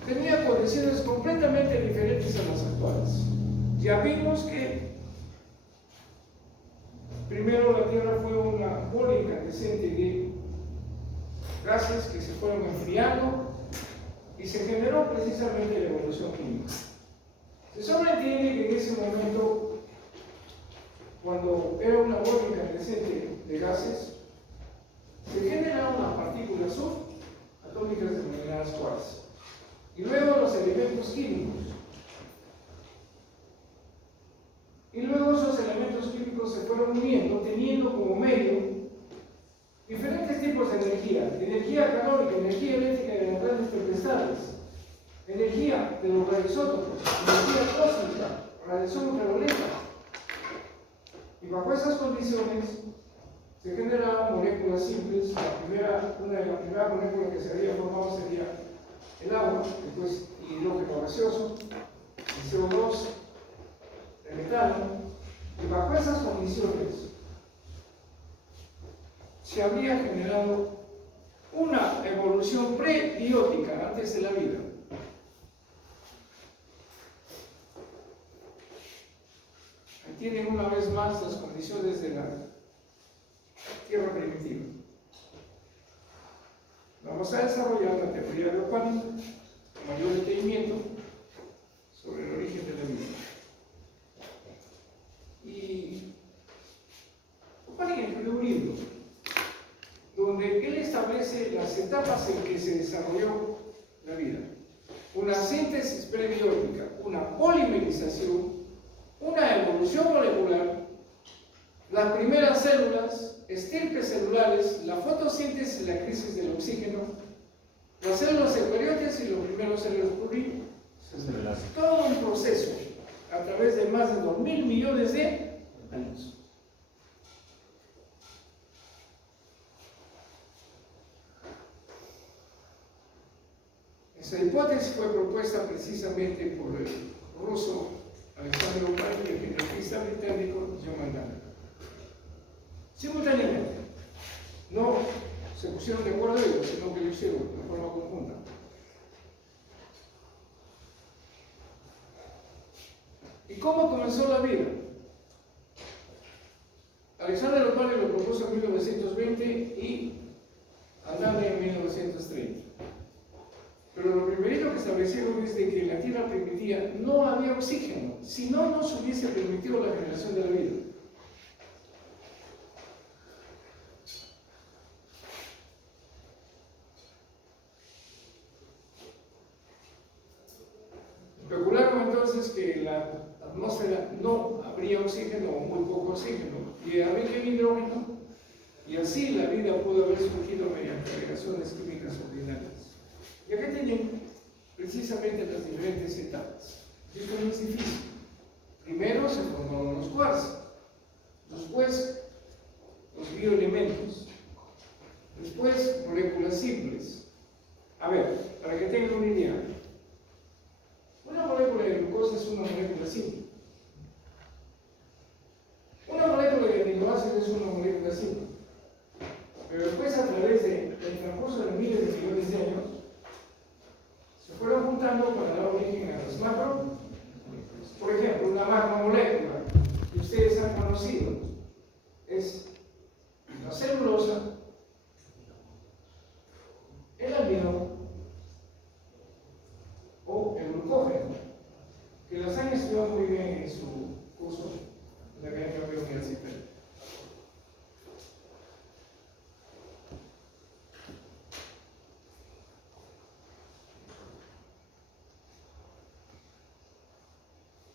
tenía condiciones completamente diferentes a las actuales. Ya vimos que primero la Tierra fue una bola incandescente de gases que se fueron enfriando y se generó precisamente la evolución química. Se sobreentiende que en ese momento, cuando era una bola incandescente de gases, se generan unas partículas subatómicas denominadas quarks. Y luego los elementos químicos. Y luego esos elementos químicos se fueron uniendo, teniendo como medio diferentes tipos de energía. Energía calórica, energía eléctrica de las grandes tempestades, energía de los radioisótopos, energía cósmica, radiación ultravioleta. Y bajo esas condiciones se generaban moléculas simples. Una de las primeras moléculas que se había formado sería el agua, después hidrógeno gaseoso, el CO2, el metano. Y bajo esas condiciones se habría generado una evolución prebiótica antes de la vida. Ahí tienen una vez más las condiciones de la Tierra primitiva. Vamos a desarrollar la teoría de Opari con mayor detenimiento sobre el origen de la vida. Y Opari escribió un libro donde él establece las etapas en que se desarrolló la vida. Una síntesis prebiótica, una polimerización, una evolución molecular, las primeras células, estirpes celulares, la fotosíntesis y la crisis del oxígeno, las células eucariotas y los primeros células pluricelulares. Todo un proceso a través de más de 2.000 millones de años. Esa hipótesis fue propuesta precisamente por el ruso Alexander Opari y el geneticista británico John Mandel. Simultáneamente, no se pusieron de acuerdo ellos, sino que lo hicieron de forma conjunta. ¿Y cómo comenzó la vida? Alexander Opari lo propuso en 1920 y Aldana en 1930. Pero lo primerito que establecieron es de que en la Tierra primitiva no había oxígeno, si no, no se hubiese permitido la generación de la vida. Especularon entonces que en la atmósfera no habría oxígeno o muy poco oxígeno, y habría hidrógeno, y así la vida pudo haber surgido mediante reacciones químicas ordinarias. Y acá tienen precisamente las diferentes etapas. Esto no es difícil. Primero se formaron los quarks. Después las han estudiado muy bien en su curso de la Academia Biouniversitaria.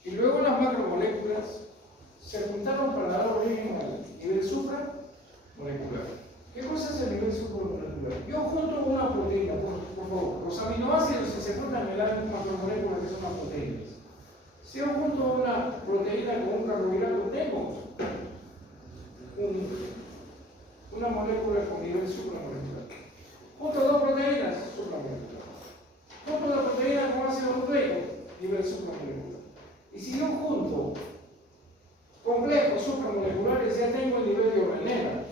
Y luego las macromoléculas se juntaron para dar origen al nivel supramolecular. ¿Qué cosa es el nivel supramolecular? Yo junto una proteína, por favor, los aminoácidos que se juntan en la macromolécula que son las proteínas. Si yo junto una proteína con un carbohidrato, tengo una molécula con nivel supramolecular. Junto dos proteínas, supramolecular. Junto una proteína con ácido nucleico, nivel supramolecular. Y si yo junto complejos supramoleculares, ya tengo el nivel de organela.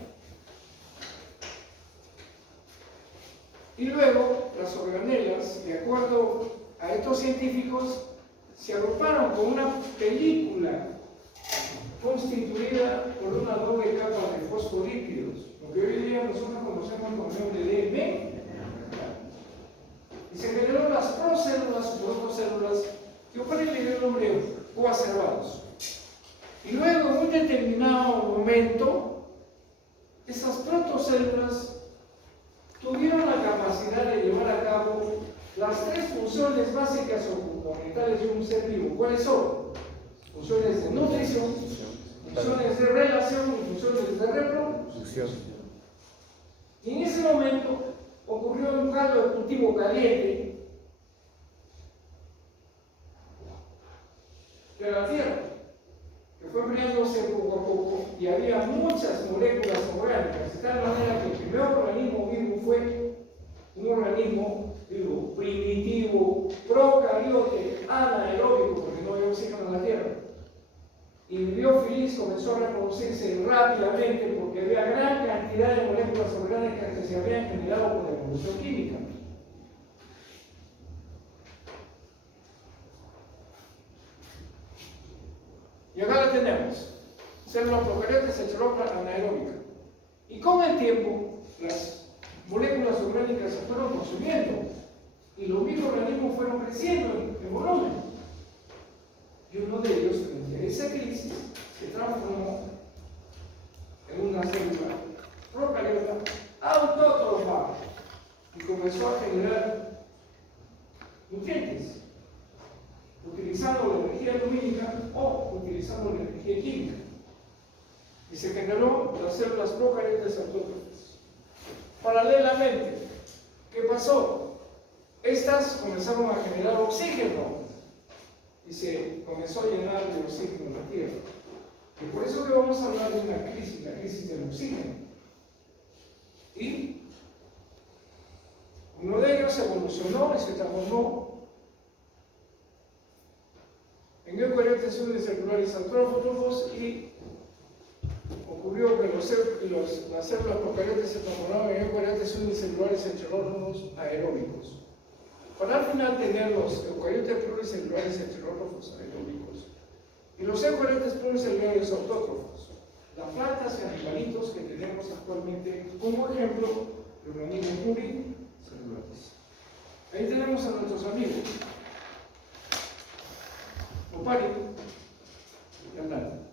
Y luego, las organelas, de acuerdo a estos científicos, se agruparon con una película constituida por una doble capa de fosfolípidos, lo que hoy día nosotros conocemos como el nombre de membrana. Y se generó las procélulas, protocélulas, que por ahí le dio el nombre coacervados. Y luego, en un determinado momento, esas protocélulas tuvieron la capacidad de llevar a cabo las tres funciones básicas o fundamentales de un ser vivo. ¿Cuáles son? Funciones de nutrición, funciones de relación y funciones de reproducción. Y en ese momento ocurrió un caldo de cultivo caliente de la Tierra, que fue enfriándose poco a poco y había muchas moléculas orgánicas, de tal manera que el primer organismo vivo fue un organismo vivo, primitivo, procariote, anaeróbico, porque no había oxígeno en la Tierra. Y vivió feliz, comenzó a reproducirse rápidamente porque había gran cantidad de moléculas orgánicas que se habían generado por la evolución química. Y acá la tenemos, célula procariote, heteróclata anaeróbica. Y con el tiempo, las moléculas orgánicas se fueron consumiendo y los microorganismos fueron creciendo en volumen. Y uno de ellos, frente a esa crisis, se transformó en una célula procariota autótrofa y comenzó a generar nutrientes, utilizando la energía lumínica o utilizando la energía química. Y se generó las células procariotas autótrofas. Paralelamente, ¿qué pasó? Estas comenzaron a generar oxígeno y se comenzó a llenar de oxígeno la Tierra. Y por eso que vamos a hablar de una crisis, la crisis del oxígeno. Y uno de ellos evolucionó y se transformó en eucariotes unicelulares autótrofos y ocurrió que las células procariotas se transformaron en eucariotes unicelulares heterótrofos aeróbicos. Para al final tener los eucariotes pluricelulares heterótrofos aeróbicos y los eucariotes pluricelulares autótrofos, las plantas y animalitos que tenemos actualmente como ejemplo de organismos pluricelulares. Ahí tenemos a nuestros amigos Opario y Arnaldo.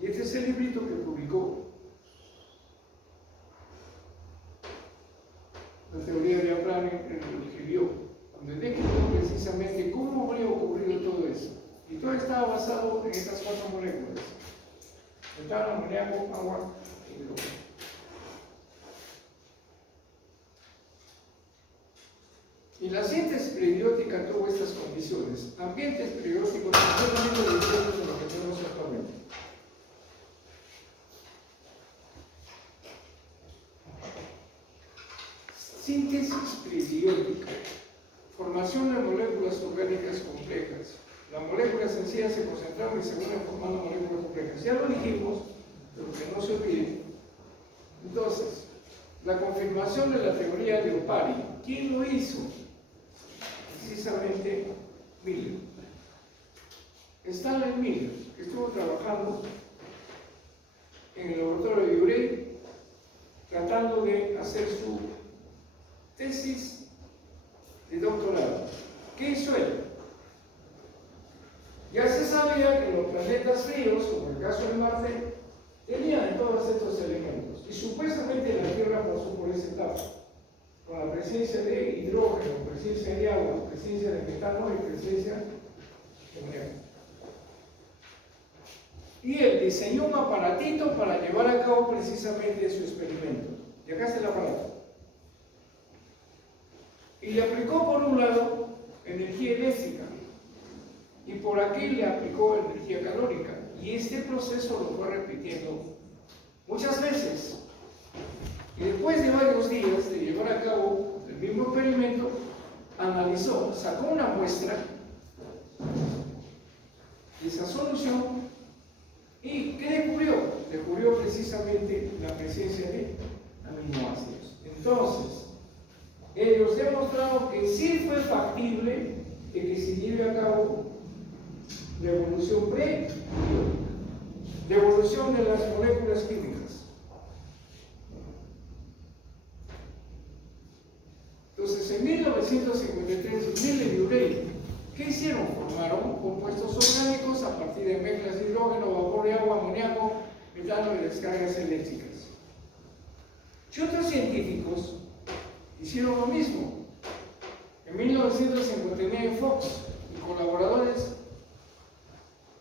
Y este es el librito que publicó la teoría de Abraham, que lo escribió, donde describió precisamente cómo habría ocurrido todo eso. Y todo estaba basado en estas cuatro moléculas: metano, amoníaco, agua y hidrógeno. Y la síntesis prebiótica tuvo estas condiciones: ambientes prebióticos completamente distintos de lo que tenemos actualmente. Síntesis prebiótica, formación de moléculas orgánicas complejas. Las moléculas sencillas se concentraban y se vuelven formando moléculas complejas. Ya lo dijimos, pero que no se olvide. Entonces, la confirmación de la teoría de Opario, ¿quién lo hizo? Precisamente Miller. Stanley Miller, que estuvo trabajando en el laboratorio de Urey, tratando de hacer su tesis de doctorado. ¿Qué hizo él? Ya se sabía que los planetas fríos, como el caso de Marte, tenían todos estos elementos. Y supuestamente la Tierra pasó por esa etapa, con la presencia de hidrógeno, presencia de agua, presencia de metano y presencia de amoníaco. Y él diseñó un aparatito para llevar a cabo precisamente su experimento. Y acá está el aparato. Y le aplicó por un lado energía eléctrica y por aquí le aplicó energía calórica. Y este proceso lo fue repitiendo muchas veces. Y después de varios días de llevar a cabo el mismo experimento, analizó, sacó una muestra de esa solución y ¿qué descubrió? Descubrió precisamente la presencia de aminoácidos. Entonces, ellos demostraron que sí fue factible de que se lleve a cabo la evolución prebiótica, la evolución de las moléculas químicas. Entonces, en 1953, Miller y Urey, ¿qué hicieron? Formaron compuestos orgánicos a partir de mezclas de hidrógeno, vapor de agua, amoníaco, metano y descargas eléctricas. Y otros científicos hicieron lo mismo. En 1959, Fox y colaboradores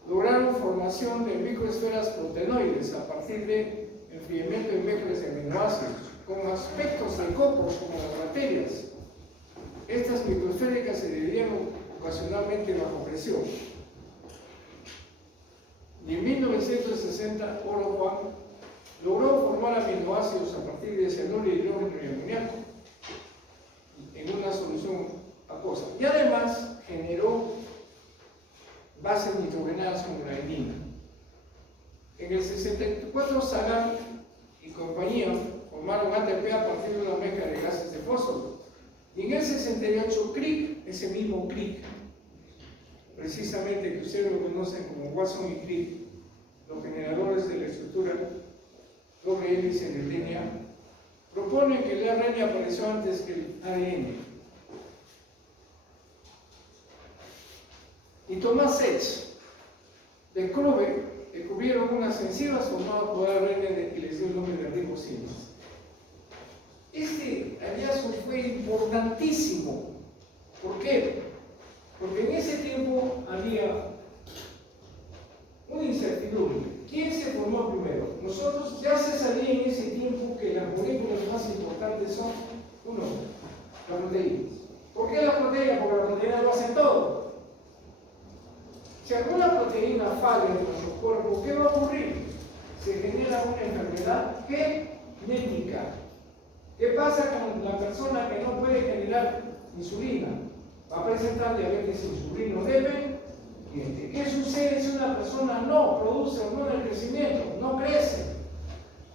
lograron formación de microesferas proteinoides a partir de enfriamiento de mezclas de aminoácidos con aspectos de cocos como las bacterias. Estas microesféricas se dividían ocasionalmente bajo presión. Y en 1960, Oro Juan logró formar aminoácidos a partir de cianuro, hidrógeno y amoníaco en una solución acuosa. Y además generó bases nitrogenadas como la enina. En el 64, Sagan y compañía formaron ATP a partir de una mezcla de gases de fósforo. Y en el 68, Crick, ese mismo Crick, precisamente que ustedes lo conocen como Watson y Crick, los generadores de la estructura doble hélice de DNA, proponen que el ARN apareció antes que el ADN. Y Thomas Edge descubrieron unas enzimas formadas por ARN y les dio el nombre de ribosinas. Este hallazgo fue importantísimo. ¿Por qué? Porque en ese tiempo había una incertidumbre. ¿Quién se formó primero? Nosotros ya se sabía en ese tiempo que las moléculas más importantes son, uno, las proteínas. ¿Por qué las proteínas? Porque las proteínas lo hacen todo. Si alguna proteína falla en nuestro cuerpo, ¿qué va a ocurrir? Se genera una enfermedad genética. ¿Qué pasa con la persona que no puede generar insulina? Va a presentar diabetes insulino dependiente. ¿Qué sucede si una persona no produce hormona de crecimiento, no crece?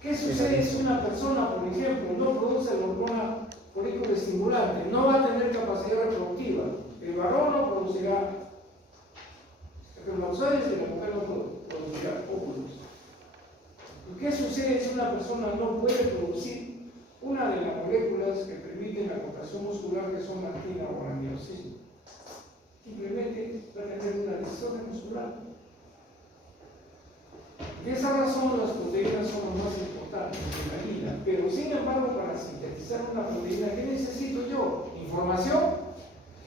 ¿Qué sucede si una persona, por ejemplo, no produce la hormona folículo estimulante? No va a tener capacidad reproductiva. El varón no producirá espermatozoides y la mujer no producirá óvulos. ¿Y qué sucede si una persona no puede producir una de las moléculas que permiten la contracción muscular, que son la actina o la miosina? Simplemente va a tener una disonia muscular. De esa razón las proteínas son las más importantes de la vida. Pero sin embargo, para sintetizar una proteína, ¿qué necesito yo? Información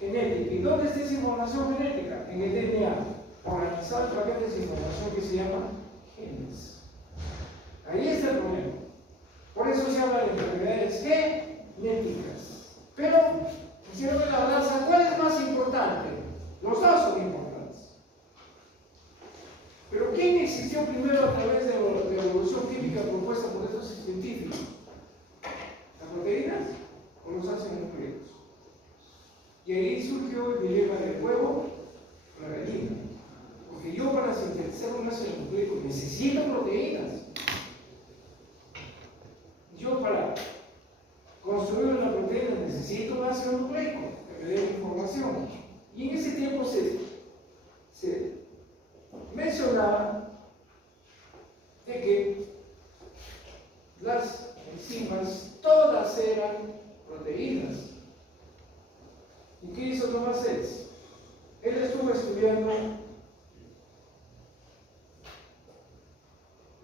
genética. ¿Y dónde está esa información genética? En el DNA. Organizar paquetes de información que se llama genes. Ahí está el problema. Por eso se habla de enfermedades genéticas. Pero, hicieron la balanza, ¿cuál es más importante? Los dos son importantes. Pero ¿quién existió primero a través de la evolución química propuesta por estos científicos? ¿Las proteínas o los ácidos nucleicos? Y ahí surgió el dilema del huevo o la gallina. Porque yo, para sintetizar un ácido nucleico, necesito proteínas. Yo, para construir una proteína, necesito un ácido nucleico que me dé información. Y en ese tiempo se mencionaba de que las enzimas todas eran proteínas. hizo Thomas Edison? Él estuvo estudiando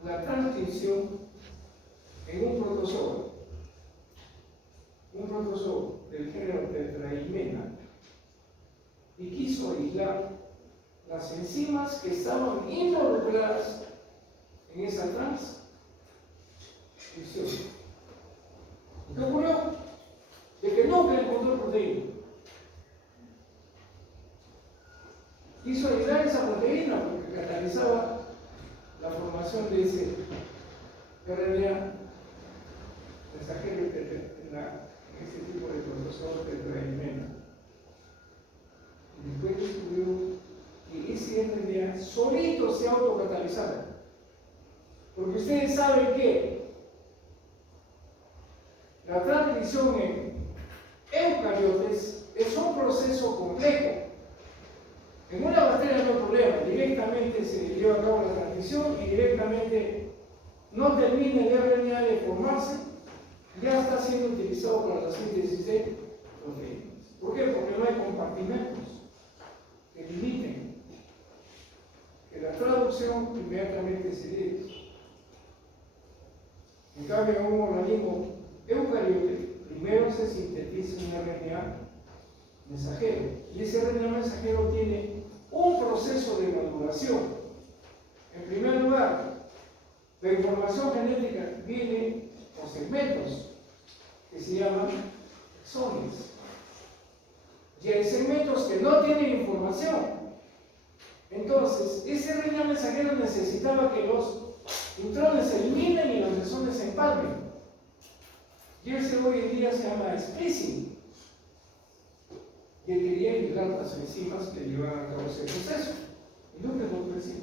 la transcripción en un protozoo del género tetraimena, y quiso aislar las enzimas que estaban involucradas en esa transcripción. ¿Qué ocurrió? De que nunca encontró proteína. Quiso aislar esa proteína porque catalizaba la formación de ese RNA mensajero en este tipo de protozoo tetraimena. Y después descubrió que ese RNA solito se autocatalizaba. Porque ustedes saben que la transcripción en eucariotes es un proceso complejo. En una bacteria no hay problema, directamente se lleva a cabo la transcripción y directamente no termina el RNA de formarse, ya está siendo utilizado para la síntesis de proteínas. ¿Por qué? Porque no hay compartimentos que limiten que la traducción inmediatamente se dé. En cambio, en un organismo eucariote, primero se sintetiza un RNA mensajero, y ese RNA mensajero tiene un proceso de maduración. En primer lugar, la información genética viene por segmentos que se llaman exones, y hay segmentos que no tienen información. Entonces, ese RNA mensajero necesitaba que los intrones se eliminen y los exones se empalmen, y ese hoy en día se llama splicing. Y él quería aislar las enzimas que llevan a cabo ese proceso, y nunca encontró enzimas.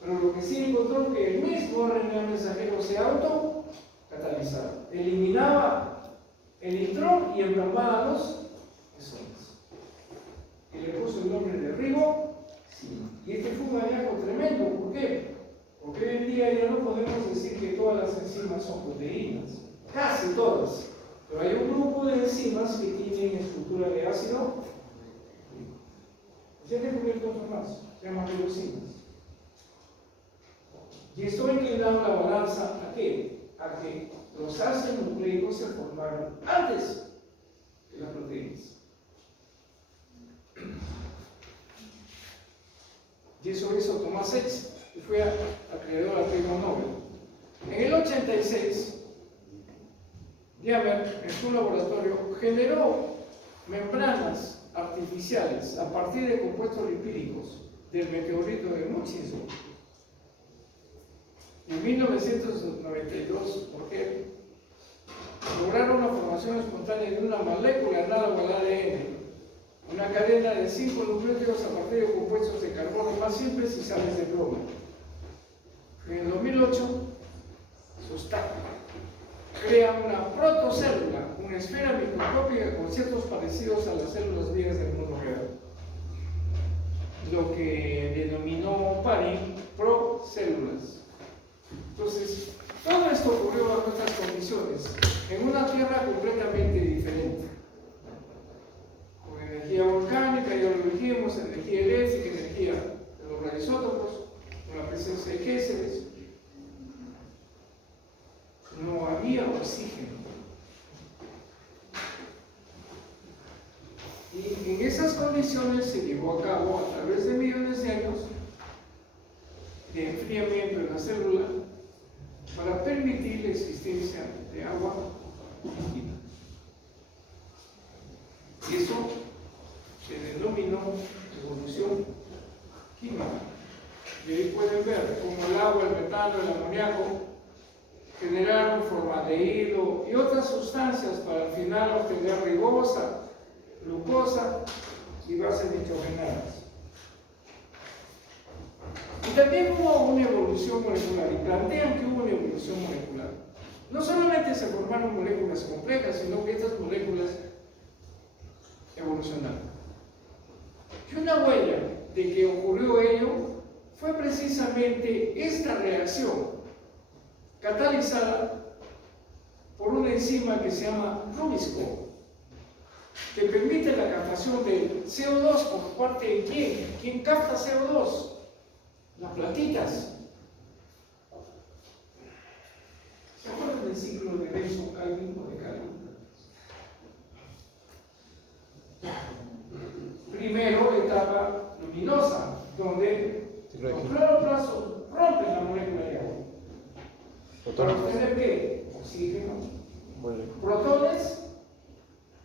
Pero lo que sí encontró es que el mismo RNA mensajero se autocatalizaba, eliminaba el intrón y empalmaba los exones. Y le puso el nombre de ribosima. Y este fue un hallazgo tremendo. ¿Por qué? Porque hoy en día ya no podemos decir que todas las enzimas son proteínas, casi todas. Pero hay un grupo de enzimas que tienen estructura de ácido. Se han descubierto otros más, se llaman ribosinas. Y esto ha inclinado la balanza ¿a qué? A que los ácidos nucleicos se formaron antes que las proteínas. Y eso hizo Thomas Edison, que fue acreedor al premio Nobel. En el 86, Diamer, en su laboratorio, generó membranas artificiales a partir de compuestos lipídicos del meteorito de Murchison. En 1992, ¿por qué? Lograron la formación espontánea de una molécula análoga al ADN, una cadena de 5 nucleótidos a partir de compuestos de carbono más simples y sales de plomo. En el 2008, Sustak crea una protocélula, una esfera microscópica con ciertos parecidos a las células vivas del mundo real, lo que denominó Parin procélulas. Entonces, todo esto ocurrió bajo estas condiciones, en una tierra completamente diferente, con energía volcánica, ya lo dijimos, energía eléctrica, energía de los radioisótopos, con la presencia de géseres. No había oxígeno. Y en esas condiciones se llevó a cabo, a través de millones de años, de enfriamiento de la célula para permitir la existencia de agua líquida. Y eso se denominó evolución química. Y ahí pueden ver cómo el agua, el metano, el amoníaco generaron formaldehído y otras sustancias para al final obtener ribosa, glucosa y bases nitrogenadas. Y también hubo una evolución molecular, y plantean que hubo una evolución molecular. No solamente se formaron moléculas complejas, sino que estas moléculas evolucionaron. Y una huella de que ocurrió ello fue precisamente esta reacción catalizada por una enzima que se llama Rubisco. que permite la captación de CO2 por parte de quién. ¿Quién capta CO2? Las plantitas. ¿Se acuerdan del ciclo de Benson-Calvin o de Calvin? Primero, etapa luminosa, donde los cloroplastos rompen la molécula de agua. Para obtener ¿qué? Oxígeno, protones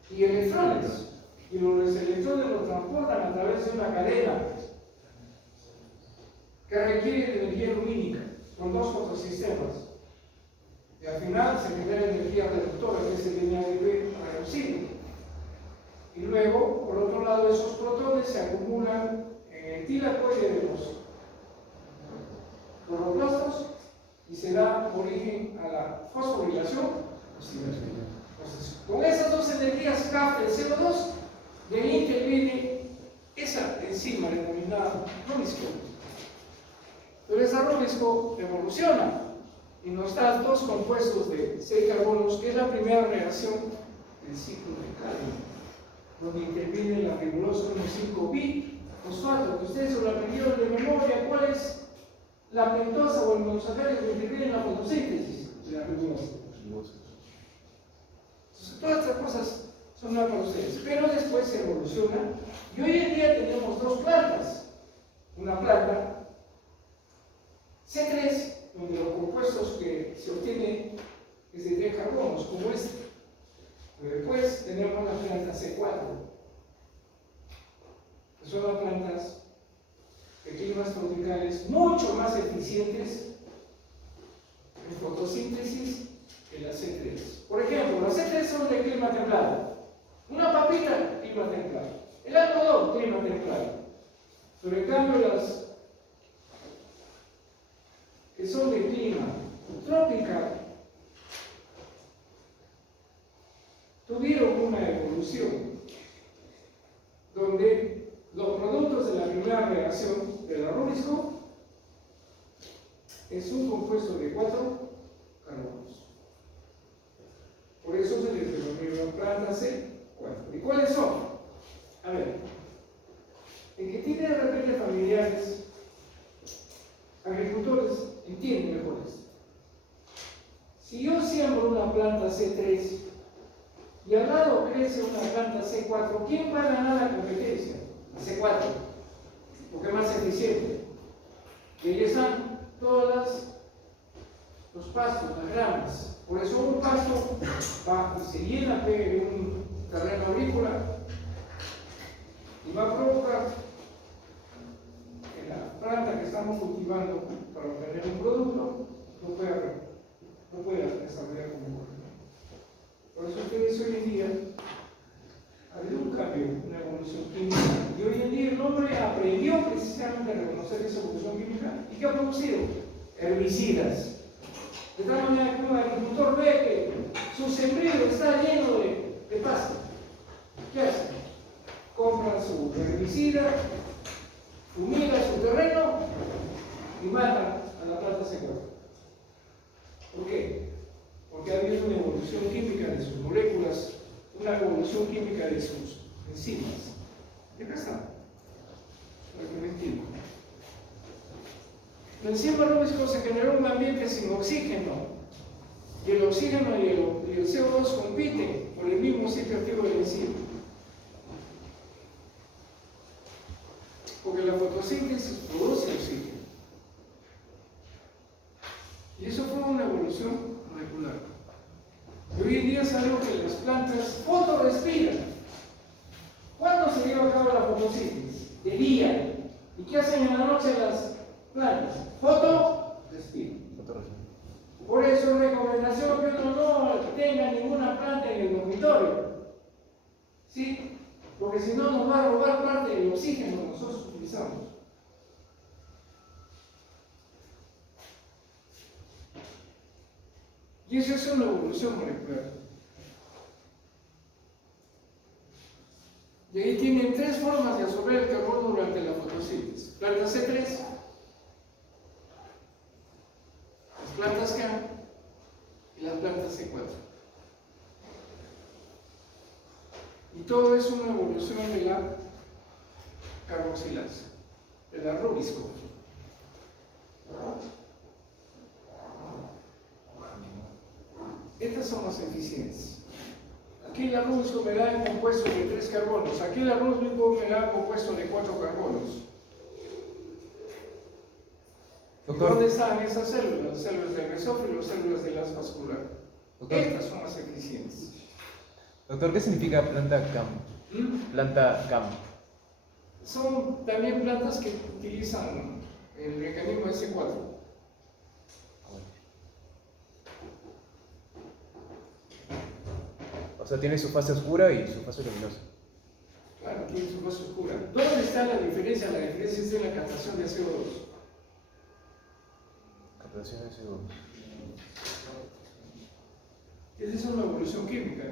y electrones. Y los electrones los transportan a través de una cadena que requiere de energía lumínica con dos fotosistemas. Y al final se genera energía reductora, que es el NADP reducido. Y luego, por otro lado, esos protones se acumulan en el tilacoide de los cloroplastos y se da origen a la fosforilación. Entonces, con esas dos energías capta el CO2, de ahí interviene esa enzima denominada Robinsco. Pero esa Robinsco evoluciona y nos da dos compuestos de 6 carbonos, que es la primera reacción del ciclo de Calvin, donde interviene la ribosa 1,5-bifosfato, que ustedes se lo aprendieron de memoria. ¿Cuál es la pentosa o el monosacárido que interviene en la fotosíntesis? La ribosa. Entonces, todas estas cosas son nuevas para ustedes, pero después se evoluciona y hoy en día tenemos dos plantas. Una planta C3, donde los compuestos que se obtienen es de 3 carbonos, como este. Pero después tenemos las plantas C4, que son las plantas de climas tropicales mucho más eficientes en fotosíntesis que la C3. Por ejemplo, las C3 son de clima templado. Una papita, clima templado. El algodón, clima templado. Pero en cambio las que son de clima tropical tuvieron una evolución donde los productos de la primera reacción de la Robinsco es un compuesto de 4 carbonos. Por eso se les denomina planta C4. ¿Y cuáles son? A ver, el que tiene de repente familiares agricultores entiende mejor esto. Si yo siembro una planta C3 y al lado crece una planta C4, ¿quién va a ganar la competencia? La C4, porque es más eficiente. Y ahí están todos los pastos, las gramas. Por eso un pasto va y se llena de un terreno agrícola y va a provocar que la planta que estamos cultivando para obtener un producto no pueda desarrollar como corresponde. Por eso ustedes hoy en día ha habido un cambio, una evolución química, y hoy en día el hombre aprendió precisamente a reconocer esa evolución química. ¿Y qué ha producido? Herbicidas. De tal manera que un agricultor ve que su sembrío está lleno de pasto. ¿Qué hace? Compra su herbicida, fumiga su terreno y mata a la planta C4. ¿Por qué? Porque ha habido una evolución química de sus moléculas, una evolución química de sus enzimas. Y acá está, para que me entiendan. La enzima Robinsco se generó un ambiente sin oxígeno, y el oxígeno y el CO2 compiten por el mismo sitio activo de la enzima. Porque la fotosíntesis produce oxígeno. Y eso fue una evolución molecular. Y hoy en día sabemos que las plantas fotorespiran. ¿Cuándo se lleva a cabo la fotosíntesis? De día. ¿Y qué hacen en la noche las plantas? Fotorespiran. Por eso recomendación que uno no tenga ninguna planta en el dormitorio. ¿Sí? Porque si no nos va a robar parte del oxígeno que nosotros utilizamos. Y eso es una evolución molecular. Y ahí tienen 3 formas de absorber el carbono durante la fotosíntesis. Planta C3, las plantas K y las plantas C4. Y todo es una evolución de la carboxilasa, de la rubisco. Estas son las eficiencias. Aquí la rubisco me da un compuesto de 3 carbonos, aquí la rubisco me da un compuesto de 4 carbonos. ¿Dónde están esas células? Células del mesófilo, células del haz vascular. Doctor. Estas son las eficiencias. Doctor, ¿qué significa planta CAM? Planta CAM. Son también plantas que utilizan el mecanismo S4. O sea, tiene su fase oscura y su fase luminosa. Claro, tiene su fase oscura. ¿Dónde está la diferencia? La diferencia está en la captación de CO2. Captación de CO2. Esa es una evolución química.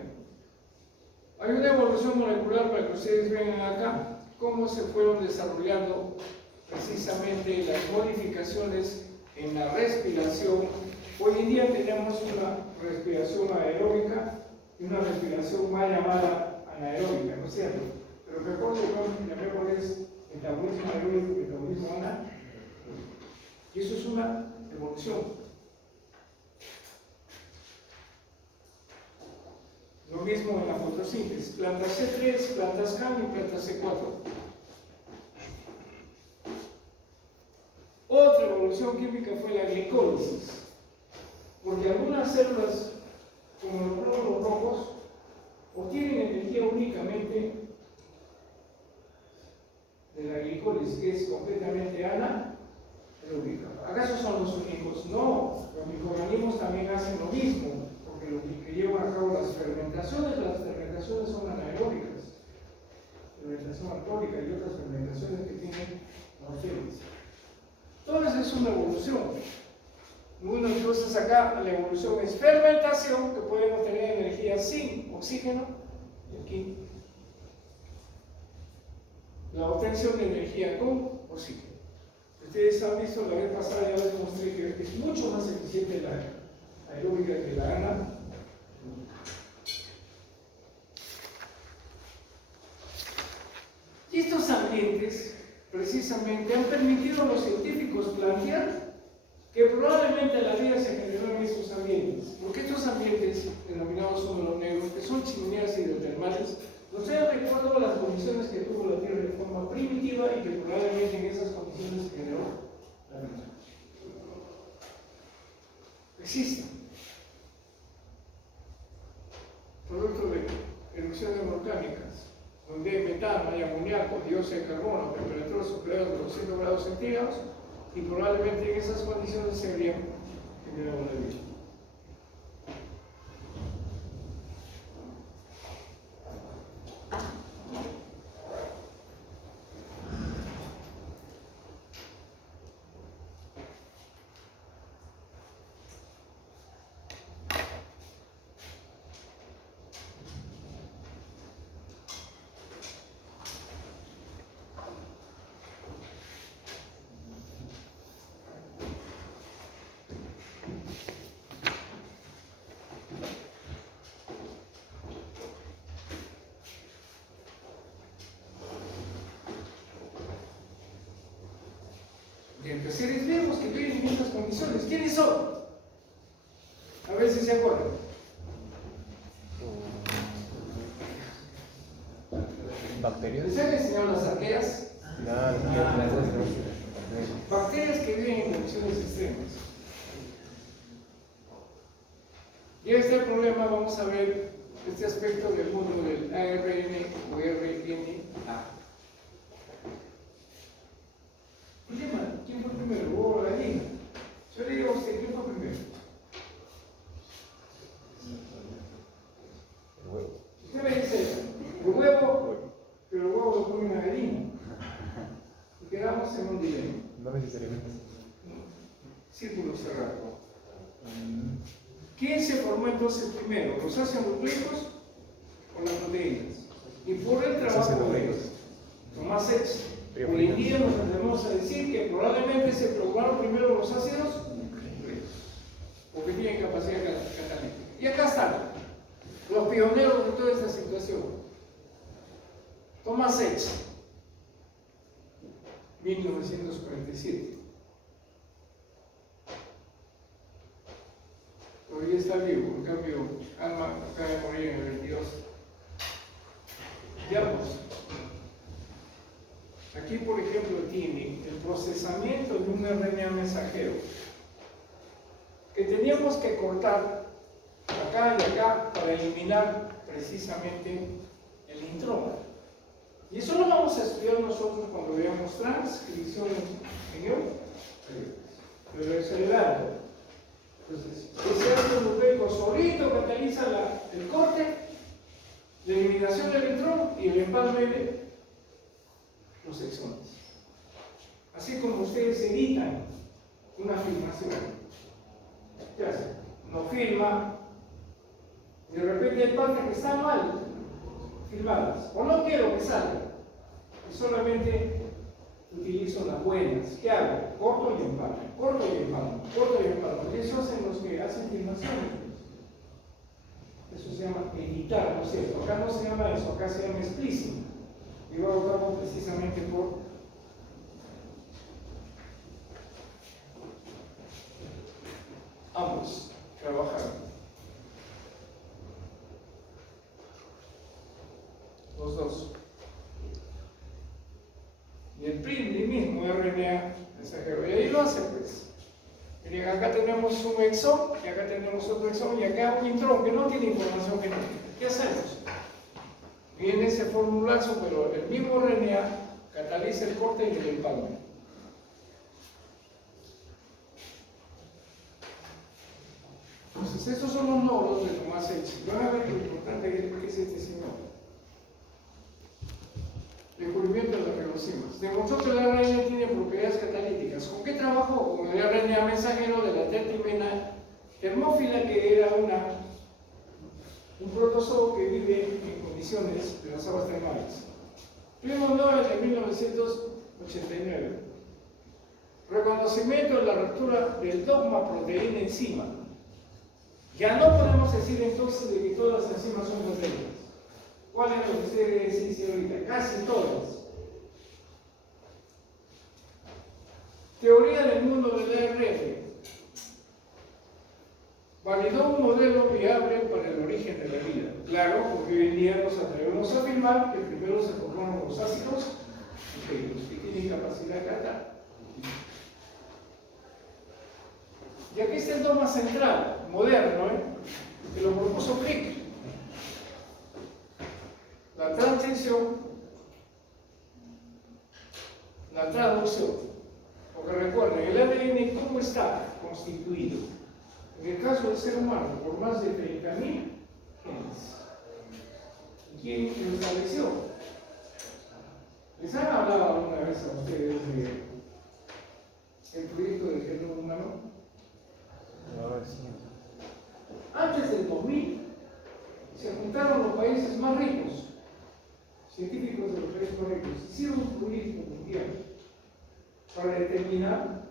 Hay una evolución molecular para que ustedes vean acá cómo se fueron desarrollando precisamente las modificaciones en la respiración. Hoy en día tenemos una respiración aeróbica y una respiración mal llamada anaeróbica, ¿no es cierto? Pero recuerden que llamémosles metabolismo aeróbico y metabolismo anaeróbico. Y eso es una evolución. Lo mismo en la fotosíntesis, plantas C3, plantas CAM y plantas C4. Otra evolución química fue la glicólisis, porque algunas células, como los glóbulos rojos, obtienen energía únicamente de la glicólisis, que es completamente anaeróbica. ¿Acaso son los únicos? No, los microorganismos también hacen lo mismo. Porque lo que llevan a cabo las fermentaciones son anaeróbicas, fermentación alcohólica y otras fermentaciones que tienen las células. Entonces es una evolución. Bueno, entonces acá la evolución es fermentación, que podemos tener energía sin oxígeno, y aquí la obtención de energía con oxígeno. Ustedes han visto la vez pasada, ya les mostré que es mucho más eficiente la aeróbica que la anaeróbica. Y estos ambientes precisamente han permitido a los científicos plantear que probablemente la vida se generó en estos ambientes, porque estos ambientes denominados húmedos negros, que son chimeneas hidrotermales, nos traen recuerdo a las condiciones que tuvo la Tierra de forma primitiva y que probablemente en esas condiciones se generó la vida. Existen. Producto de erupciones volcánicas, donde hay metano, hay amoníaco, dióxido de carbono, temperaturas superiores a los 200 grados centígrados, y probablemente en esas condiciones se habrían generado la vida. De seres vivos que viven en estas condiciones. ¿Quiénes son? A ver si se acuerdan. ¿Bacterias? ¿Les han enseñado las arqueas? Bacterias que viven en condiciones extremas. Y este es el problema, vamos a ver este aspecto del mundo del ARN o RNA. ¿Quién fue primero? ¿El huevo o la gallina? Yo le digo a usted, ¿quién fue primero? El huevo. Usted me dice, el huevo, pero el huevo lo pone una gallina. Y quedamos en un dilema. No necesariamente. Círculo cerrado. ¿Quién se formó entonces primero? ¿Los ácidos nucleicos o las proteínas? Y por el trabajo de Tomás X. Hoy en día nos atrevemos a decir que probablemente se probaron primero los ácidos nucleicos, porque tienen capacidad catalítica. Y acá están los pioneros de toda esta situación. Thomas Edison, 1947. Todavía está vivo, en cambio, Alma acaba de morir en el 22. Veamos. Aquí, por ejemplo, tiene el procesamiento de un RNA mensajero que teníamos que cortar acá y acá para eliminar precisamente el intrón. Y eso lo vamos a estudiar nosotros cuando veamos transcripción pero acelerado. Entonces, ese ácido nucleico solito cataliza el corte, la eliminación del intrón y el empalme de los exones. Así como ustedes editan una filmación. ¿Qué hacen? No filma, y de repente hay partes que están mal filmadas, o no quiero que salgan, y solamente utilizo las buenas. ¿Qué hago? Corto y empalmo, corto y empalmo, corto y empalmo. Y eso hacen los que hacen filmaciones. Eso se llama editar, ¿no es cierto? Acá no se llama eso, acá se llama splicing. Y va a cabo precisamente por ambos trabajar. Los dos. Y el mismo RNA mensajero. Y ahí lo hace, pues. Miren, acá tenemos un exón, y acá tenemos otro exón, y acá un intrón que no tiene información genética. ¿Qué hacemos? Viene ese formulazo, pero el mismo RNA cataliza el corte y el empalme. Entonces, estos son los nodos de Thomas Edison. Van a ver lo importante que es este señor. Descubrimiento de las ribosomas. Demostró que el ARN tiene propiedades catalíticas. ¿Con qué trabajó? Con el RNA mensajero de la tertimena termófila, que era un protozoo que vive en condiciones de las aguas termales. Premio Nobel de 1989. Reconocimiento de la ruptura del dogma proteína-enzima. Ya no podemos decir entonces de que todas las enzimas son proteínas. ¿Cuál es lo que usted dice ahorita? Casi todas. Teoría del mundo del ARN. Validó un modelo viable para el origen de la vida. Claro, porque hoy en día nos atrevemos a afirmar que primero se formaron los ácidos nucleicos, que tienen capacidad cata. Y aquí está el dogma central, moderno, que lo propuso Crick. La transición, la traducción. Porque recuerden, el ADN, ¿cómo está constituido? En el caso del ser humano, por más de 30.000 genes. ¿Quién lo estableció? ¿Les han hablado alguna vez a ustedes del proyecto del genoma humano? Antes del 2000, se juntaron los países más ricos, científicos de los países más ricos, hicieron un proyecto mundial para determinar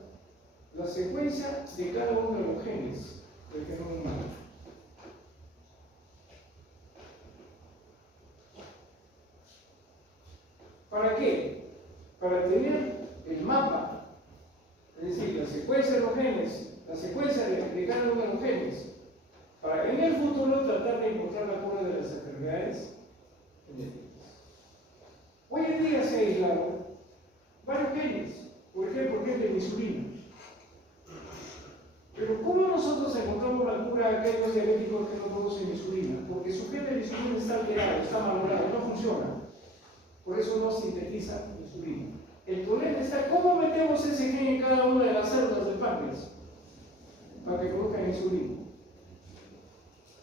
la secuencia de cada uno de los genes del genoma humano. ¿Para qué? Para tener el mapa, es decir, la secuencia de los genes, la secuencia de cada uno de los genes, para en el futuro tratar de encontrar la cura de las enfermedades genéticas. Hoy en día se ha aislado varios genes, por ejemplo, el gen de la insulina. Pero ¿cómo nosotros encontramos la cura a aquellos diabéticos que no producen insulina? Porque su gen de la insulina está alterado, está malogrado, no funciona. Por eso no sintetiza insulina. El problema está cómo metemos ese gen en cada una de las células del páncreas para que produzcan insulina.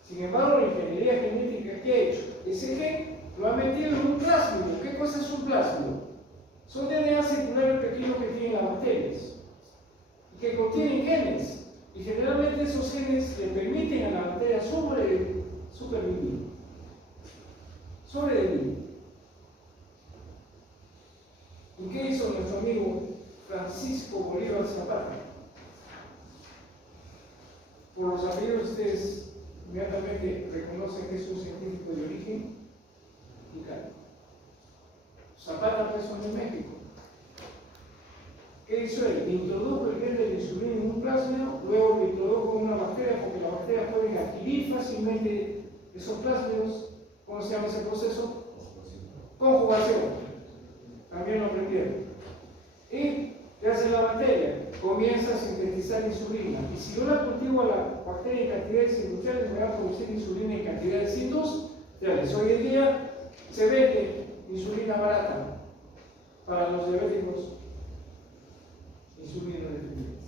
Sin embargo, la ingeniería genética, ¿qué ha hecho? Ese gen lo ha metido en un plásmido. ¿Qué cosa es un plásmido? Son DNA circulares pequeños que tienen las bacterias y que contienen genes. Y generalmente esos genes le permiten a la bacteria sobrevivir. ¿Y qué hizo nuestro amigo Francisco Bolívar Zapata? Por los apellidos ustedes inmediatamente reconocen que es un científico de origen mexicano. Zapata pasó en México. ¿Qué hizo él? Introdujo el gen de la insulina en un plásmido, luego lo introdujo en una bacteria, porque las bacterias pueden adquirir fácilmente esos plásmidos. ¿Cómo se llama ese proceso? Conjugación. También lo aprendieron. ¿Y qué hace la bacteria? Comienza a sintetizar insulina. Y si yo la cultivo a la bacteria en cantidades industriales, me va a producir insulina en cantidades industriales. Hoy en día se vende insulina barata para los diabéticos, insulina dependientes.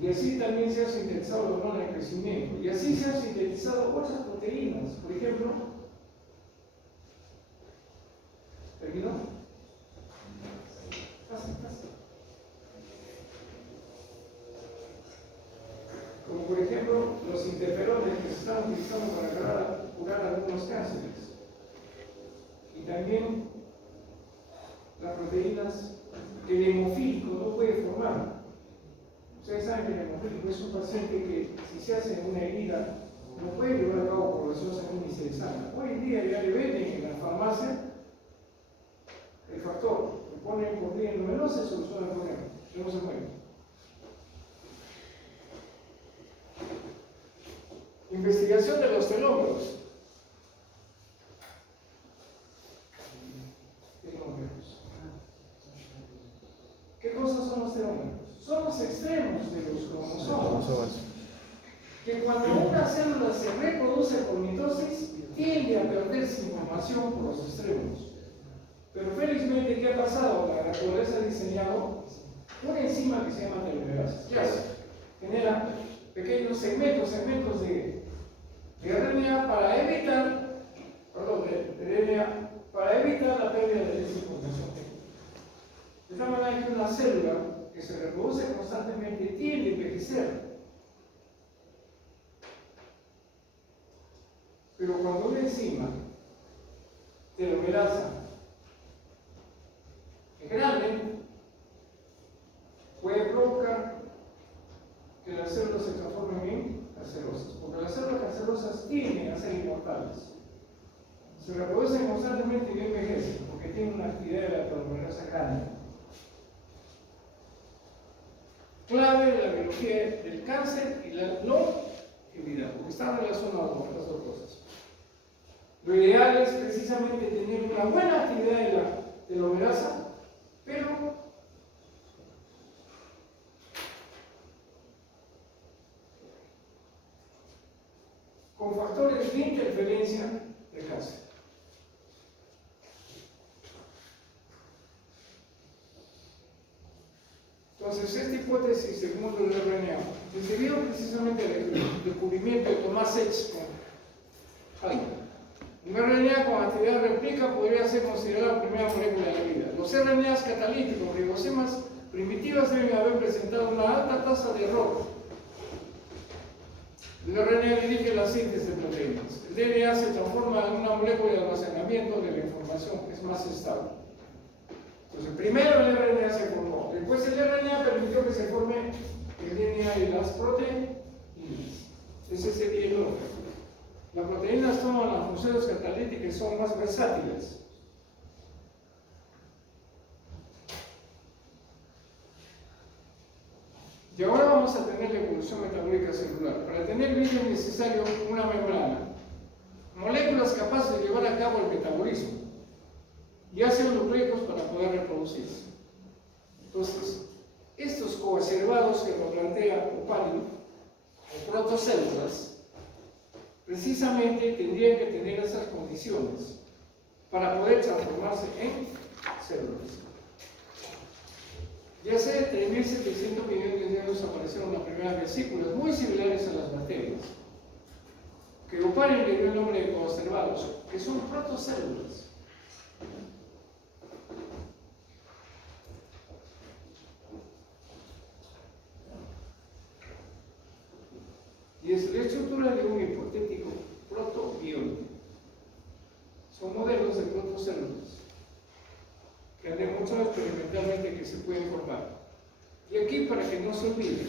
Y así también se ha sintetizado la hormona de crecimiento. Y así se han sintetizado otras proteínas. Por ejemplo, ¿terminó? Pasa. Como por ejemplo, los interferones que se están utilizando para curar algunos cánceres. Y también las proteínas que el hemofílico no puede formar. Ustedes saben que el hemofílico es un paciente que, si se hace una herida, no puede llevar a cabo población sanguínea y se desana. Hoy en día ya le venden en la farmacia el factor, le ponen por día en no se soluciona el problema, que no se mueve. Investigación de los telómeros. ¿Qué cosas son los telómeros? Son los extremos de los cromosomas. Que cuando una célula se reproduce por mitosis, tiende a perderse información por los extremos. Pero felizmente, ¿qué ha pasado? La naturaleza ha diseñado una enzima que se llama telomerasa. ¿Qué hace? Genera pequeños segmentos de RNA para evitar, para evitar la pérdida de esa información. De tal manera que una célula que se reproduce constantemente tiende a envejecer. Pero cuando una enzima telomerasa es grande, puede provocar que las células se transformen en cancerosas, porque las células cancerosas tienden a ser inmortales. Se reproducen constantemente y envejecen, porque tienen una actividad de la telomerasa grande. Clave de la biología del cáncer y la longevidad, porque están relacionados con estas dos cosas. Lo ideal es precisamente tener una buena actividad de la telomerasa, pero con factores de interferencia de cáncer. Entonces, esta hipótesis, según el RNA, es debido precisamente al descubrimiento de Thomas Edge con algo. Un RNA con actividad réplica podría ser considerado la primera molécula de la vida. Los RNAs catalíticos, ribosomas primitivas, deben haber presentado una alta tasa de error. El RNA dirige la síntesis de proteínas. El DNA se transforma en una molécula de almacenamiento de la información, es más estable. Entonces, primero el RNA se formó, después el RNA permitió que se forme el DNA de las proteínas. Ese sería el orden. Las proteínas toman las funciones catalíticas y son más versátiles. Y ahora vamos a tener la evolución metabólica celular. Para tener vida es necesario una membrana, moléculas capaces de llevar a cabo el metabolismo y ácidos nucleicos para poder reproducirse. Entonces, estos coacervados que lo plantea Oparin, o protocélulas, precisamente tendrían que tener esas condiciones para poder transformarse en células. Ya hace 3.700 millones de años aparecieron las primeras vesículas muy similares a las bacterias, que Oparin le dio el nombre de coacervados, que son protocélulas. Y es la estructura de un hipotético protobión. Son modelos de protocélulas que han demostrado experimentalmente que se pueden formar. Y aquí, para que no se olvide,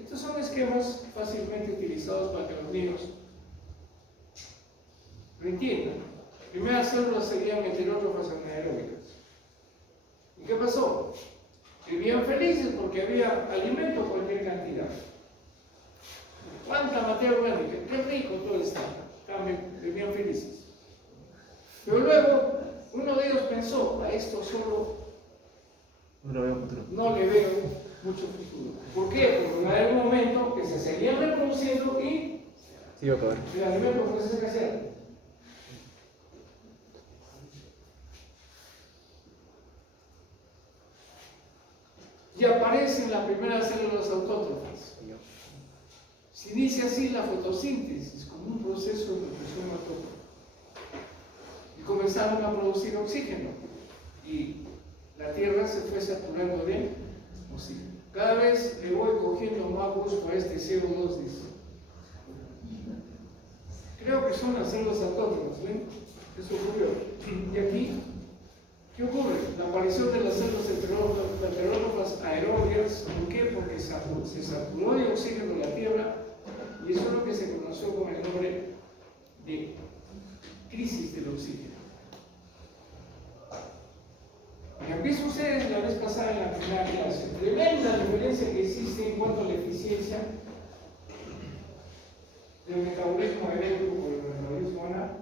Estos son esquemas fácilmente utilizados para que los niños lo entiendan. Primeras células serían heterótrofas anaeróbicas. ¿Y qué pasó? Vivían felices porque había alimento por cualquier cantidad. ¿Cuánta materia orgánica? Qué rico todo está. También vivían felices. Pero luego, uno de ellos pensó, a esto solo No lo veo futuro. no le veo mucho futuro. ¿Por qué? Porque hay un momento que se seguían reproduciendo y Sí, va a acabar. el alimento fue escasear. Y aparecen las primeras células autótrofas. Se inicia así la fotosíntesis como un proceso de nutrición autótrofa. Y comenzaron a producir oxígeno. Y la Tierra se fue saturando de oxígeno. Cada vez le voy cogiendo más gusto a este CO2, dice. Creo que son las células autótrofas, ¿ven? Eso ocurrió. Y aquí, ¿qué ocurre? La aparición de las células heterótrofas aerobias. ¿Por qué? Porque se saturó de oxígeno la Tierra y eso es lo que se conoció con el nombre de crisis del oxígeno. Y aquí sucede la vez pasada en la primera clase. Tremenda diferencia que existe en cuanto a la eficiencia del metabolismo aeróbico por el metabolismo anaeróbico.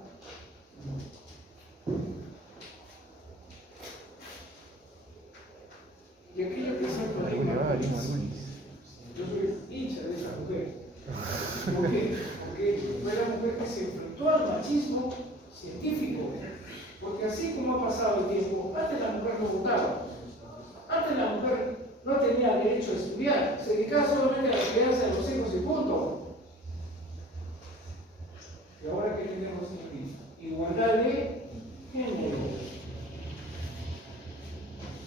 Y aquello que siempre digo, yo soy hincha de esa mujer. ¿Por qué? Porque fue la mujer que se enfrentó al machismo científico. Porque así como ha pasado el tiempo, antes la mujer no votaba. Antes la mujer no tenía derecho a estudiar. Se dedicaba solamente a la crianza de los hijos y punto. Y ahora, ¿qué tenemos aquí? Igualdad de género.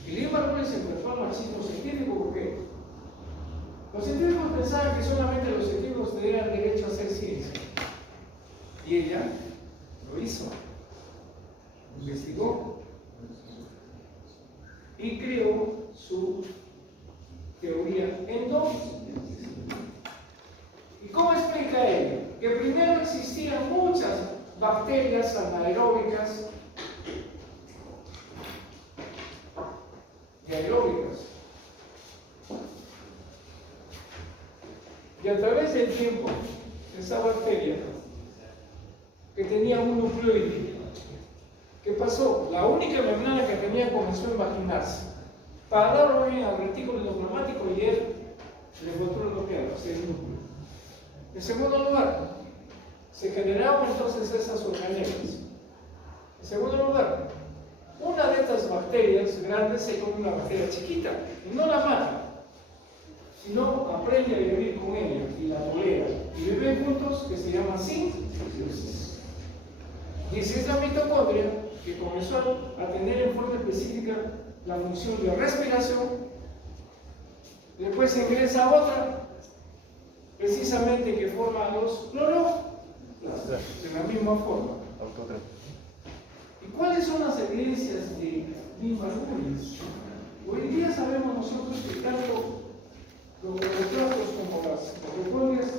Y Liverpool se enfrentó al machismo científico porque los científicos pensaban que solamente los científicos tenían derecho a hacer ciencia. Y ella lo hizo. Investigó y creó su teoría endógenes. ¿Y cómo explica ella? Que primero existían muchas bacterias anaeróbicas y aeróbicas. Y a través del tiempo, esa bacteria que tenía un nucleóide, ¿qué pasó? La única membrana que tenía comenzó a imaginarse. Para darlo bien al retículo endoplasmático y él le encontró el bloqueado, o sea, el núcleo. En segundo lugar, se generaban entonces esas organelas. En segundo lugar, una de estas bacterias grandes se come una bacteria chiquita y no la mata, sino aprende a vivir con ella y la tolera. Y viven juntos, que se llama simbiosis. Y esa es la mitocondria que comenzó a tener en forma específica la función de respiración. Después se ingresa otra, precisamente que forma los cloroplastos, de la misma forma. ¿Y cuáles son las evidencias de Limbarulis? Hoy día sabemos nosotros que tanto los cloroplastos como las mitocondrias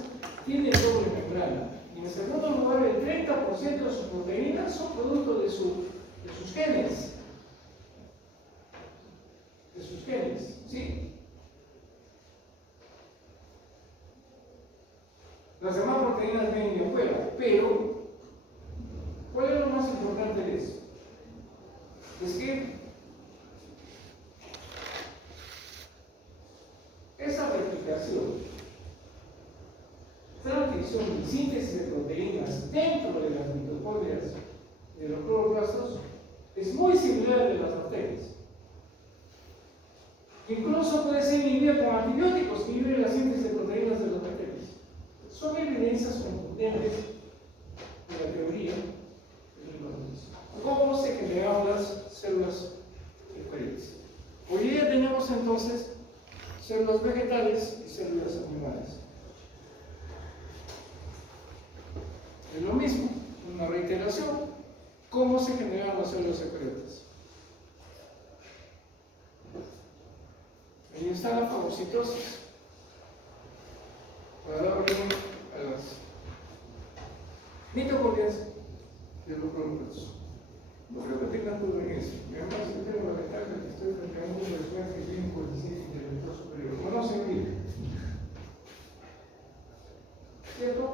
tienen doble membrana. Y en segundo lugar, el 30% de sus proteínas son producto de sus genes. De sus genes, ¿sí? Las demás proteínas vienen de afuera, pero ¿cuál es lo más importante de eso? Es que esa replicación, transcripción y síntesis de proteínas dentro de las mitocondrias de los cloroplastos es muy similar a de las bacterias. Incluso puede ser inhibida con antibióticos que inhiben la síntesis de proteínas de las bacterias. Son evidencias contundentes de la teoría de cómo se generaban las células eucarióticas. Hoy día tenemos entonces células vegetales y células animales. Es lo mismo, una reiteración, cómo se generan las células eucarióticas. Ahí está la fagocitosis. mitocondrias de los productos. No creo que tengan duda en eso. Y además, yo tengo la ventaja que estoy frente a un mundo de estudiantes clínico de ciencia intelectual superior. Conocen bien. ¿Cierto?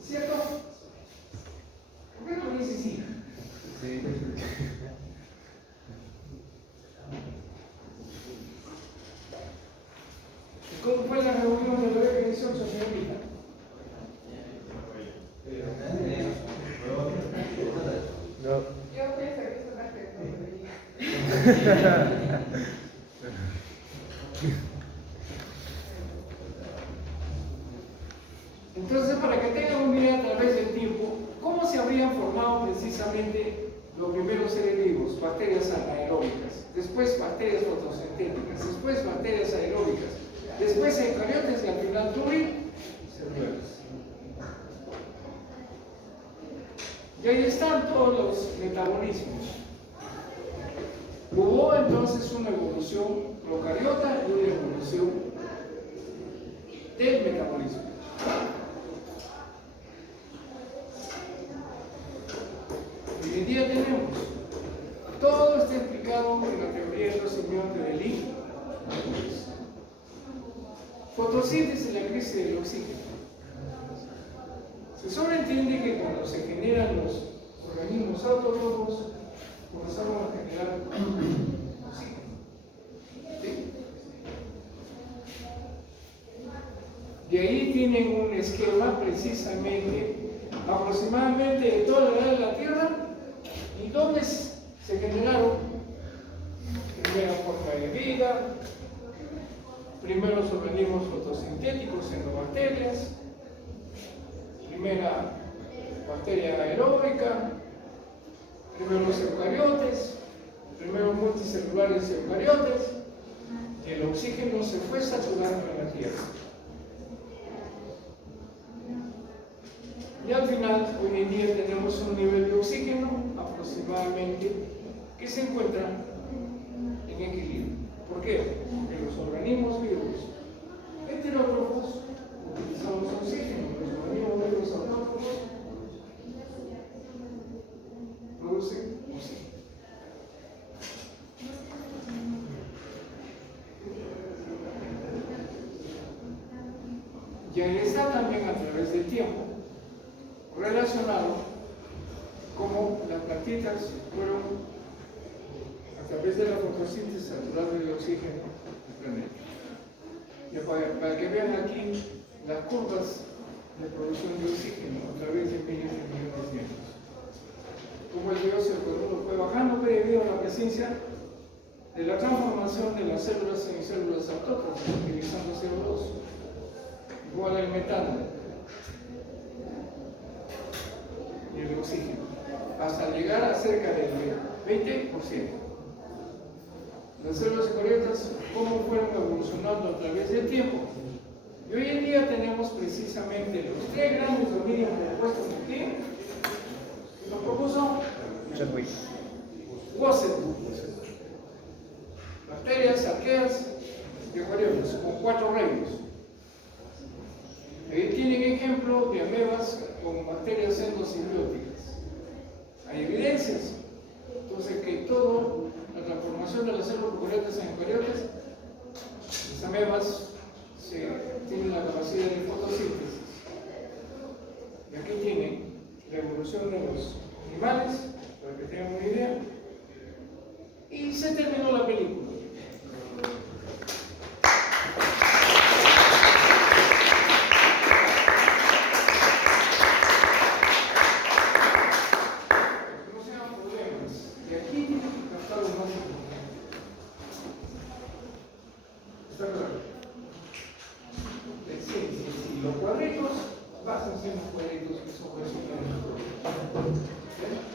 ¿Cierto? ¿Por qué no dices sí? Sí. ¿Cómo fue la reunión de la definición, señorita? No. Yo pienso que es una tecnología. Entonces, para que tengan una idea a través del tiempo, ¿cómo se habrían formado precisamente los primeros seres vivos? Bacterias anaeróbicas, después bacterias fotosintéticas, después bacterias aeróbicas, después eucariotes y al final pluricelulares. Y ahí están todos los metabolismos. Hubo entonces una evolución procariota y una evolución del metabolismo. Hoy en día tenemos, todo está explicado en la teoría del procedimiento de Lee. Fotosíntesis en la crisis del oxígeno. Se sobreentiende que cuando se generan los organismos autótrofos, comenzamos a generar oxígeno. ¿Sí? De ahí tienen un esquema precisamente, aproximadamente de toda la edad de la Tierra, y dónde se generaron primera forma de vida, primeros organismos fotosintéticos, cianobacterias, primera bacteria aeróbica, primeros eucariotes, primeros multicelulares eucariotes, y el oxígeno se fue saturando en la Tierra. Y al final, hoy en día tenemos un nivel de oxígeno aproximadamente que se encuentra en equilibrio. ¿Por qué? Porque los organismos vivos heterótrofos utilizamos oxígeno, los organismos vivos autótrofos producen oxígeno. Y ahí está también a través del tiempo relacionado como las plantitas fueron a través de la fotosíntesis saturadas de oxígeno del planeta. Y para que vean aquí las curvas de producción de oxígeno a través de millones y millones de años. Como el dióxido de carbono fue bajando debido a la presencia de la transformación de las células en células autótrofas utilizando CO2, igual al metano y el oxígeno, hasta llegar a cerca del 20%. Las células eucariotas, cómo fueron evolucionando a través del tiempo. Y hoy en día tenemos precisamente los tres grandes dominios propuestos aquí. Lo propuso Wasser, bacterias, arqueas y eucariotas, con 4 reinos. Ahí tienen ejemplo de amebas con bacterias endosimbióticas. Hay evidencias. Entonces, que todo, la transformación de las células eucariotas en eucariotas, las amebas tienen la capacidad de fotosíntesis. Y aquí tienen la evolución de los animales, para que tengan una idea. Y se terminó la película. Los cuadritos pasan siendo cuadritos que son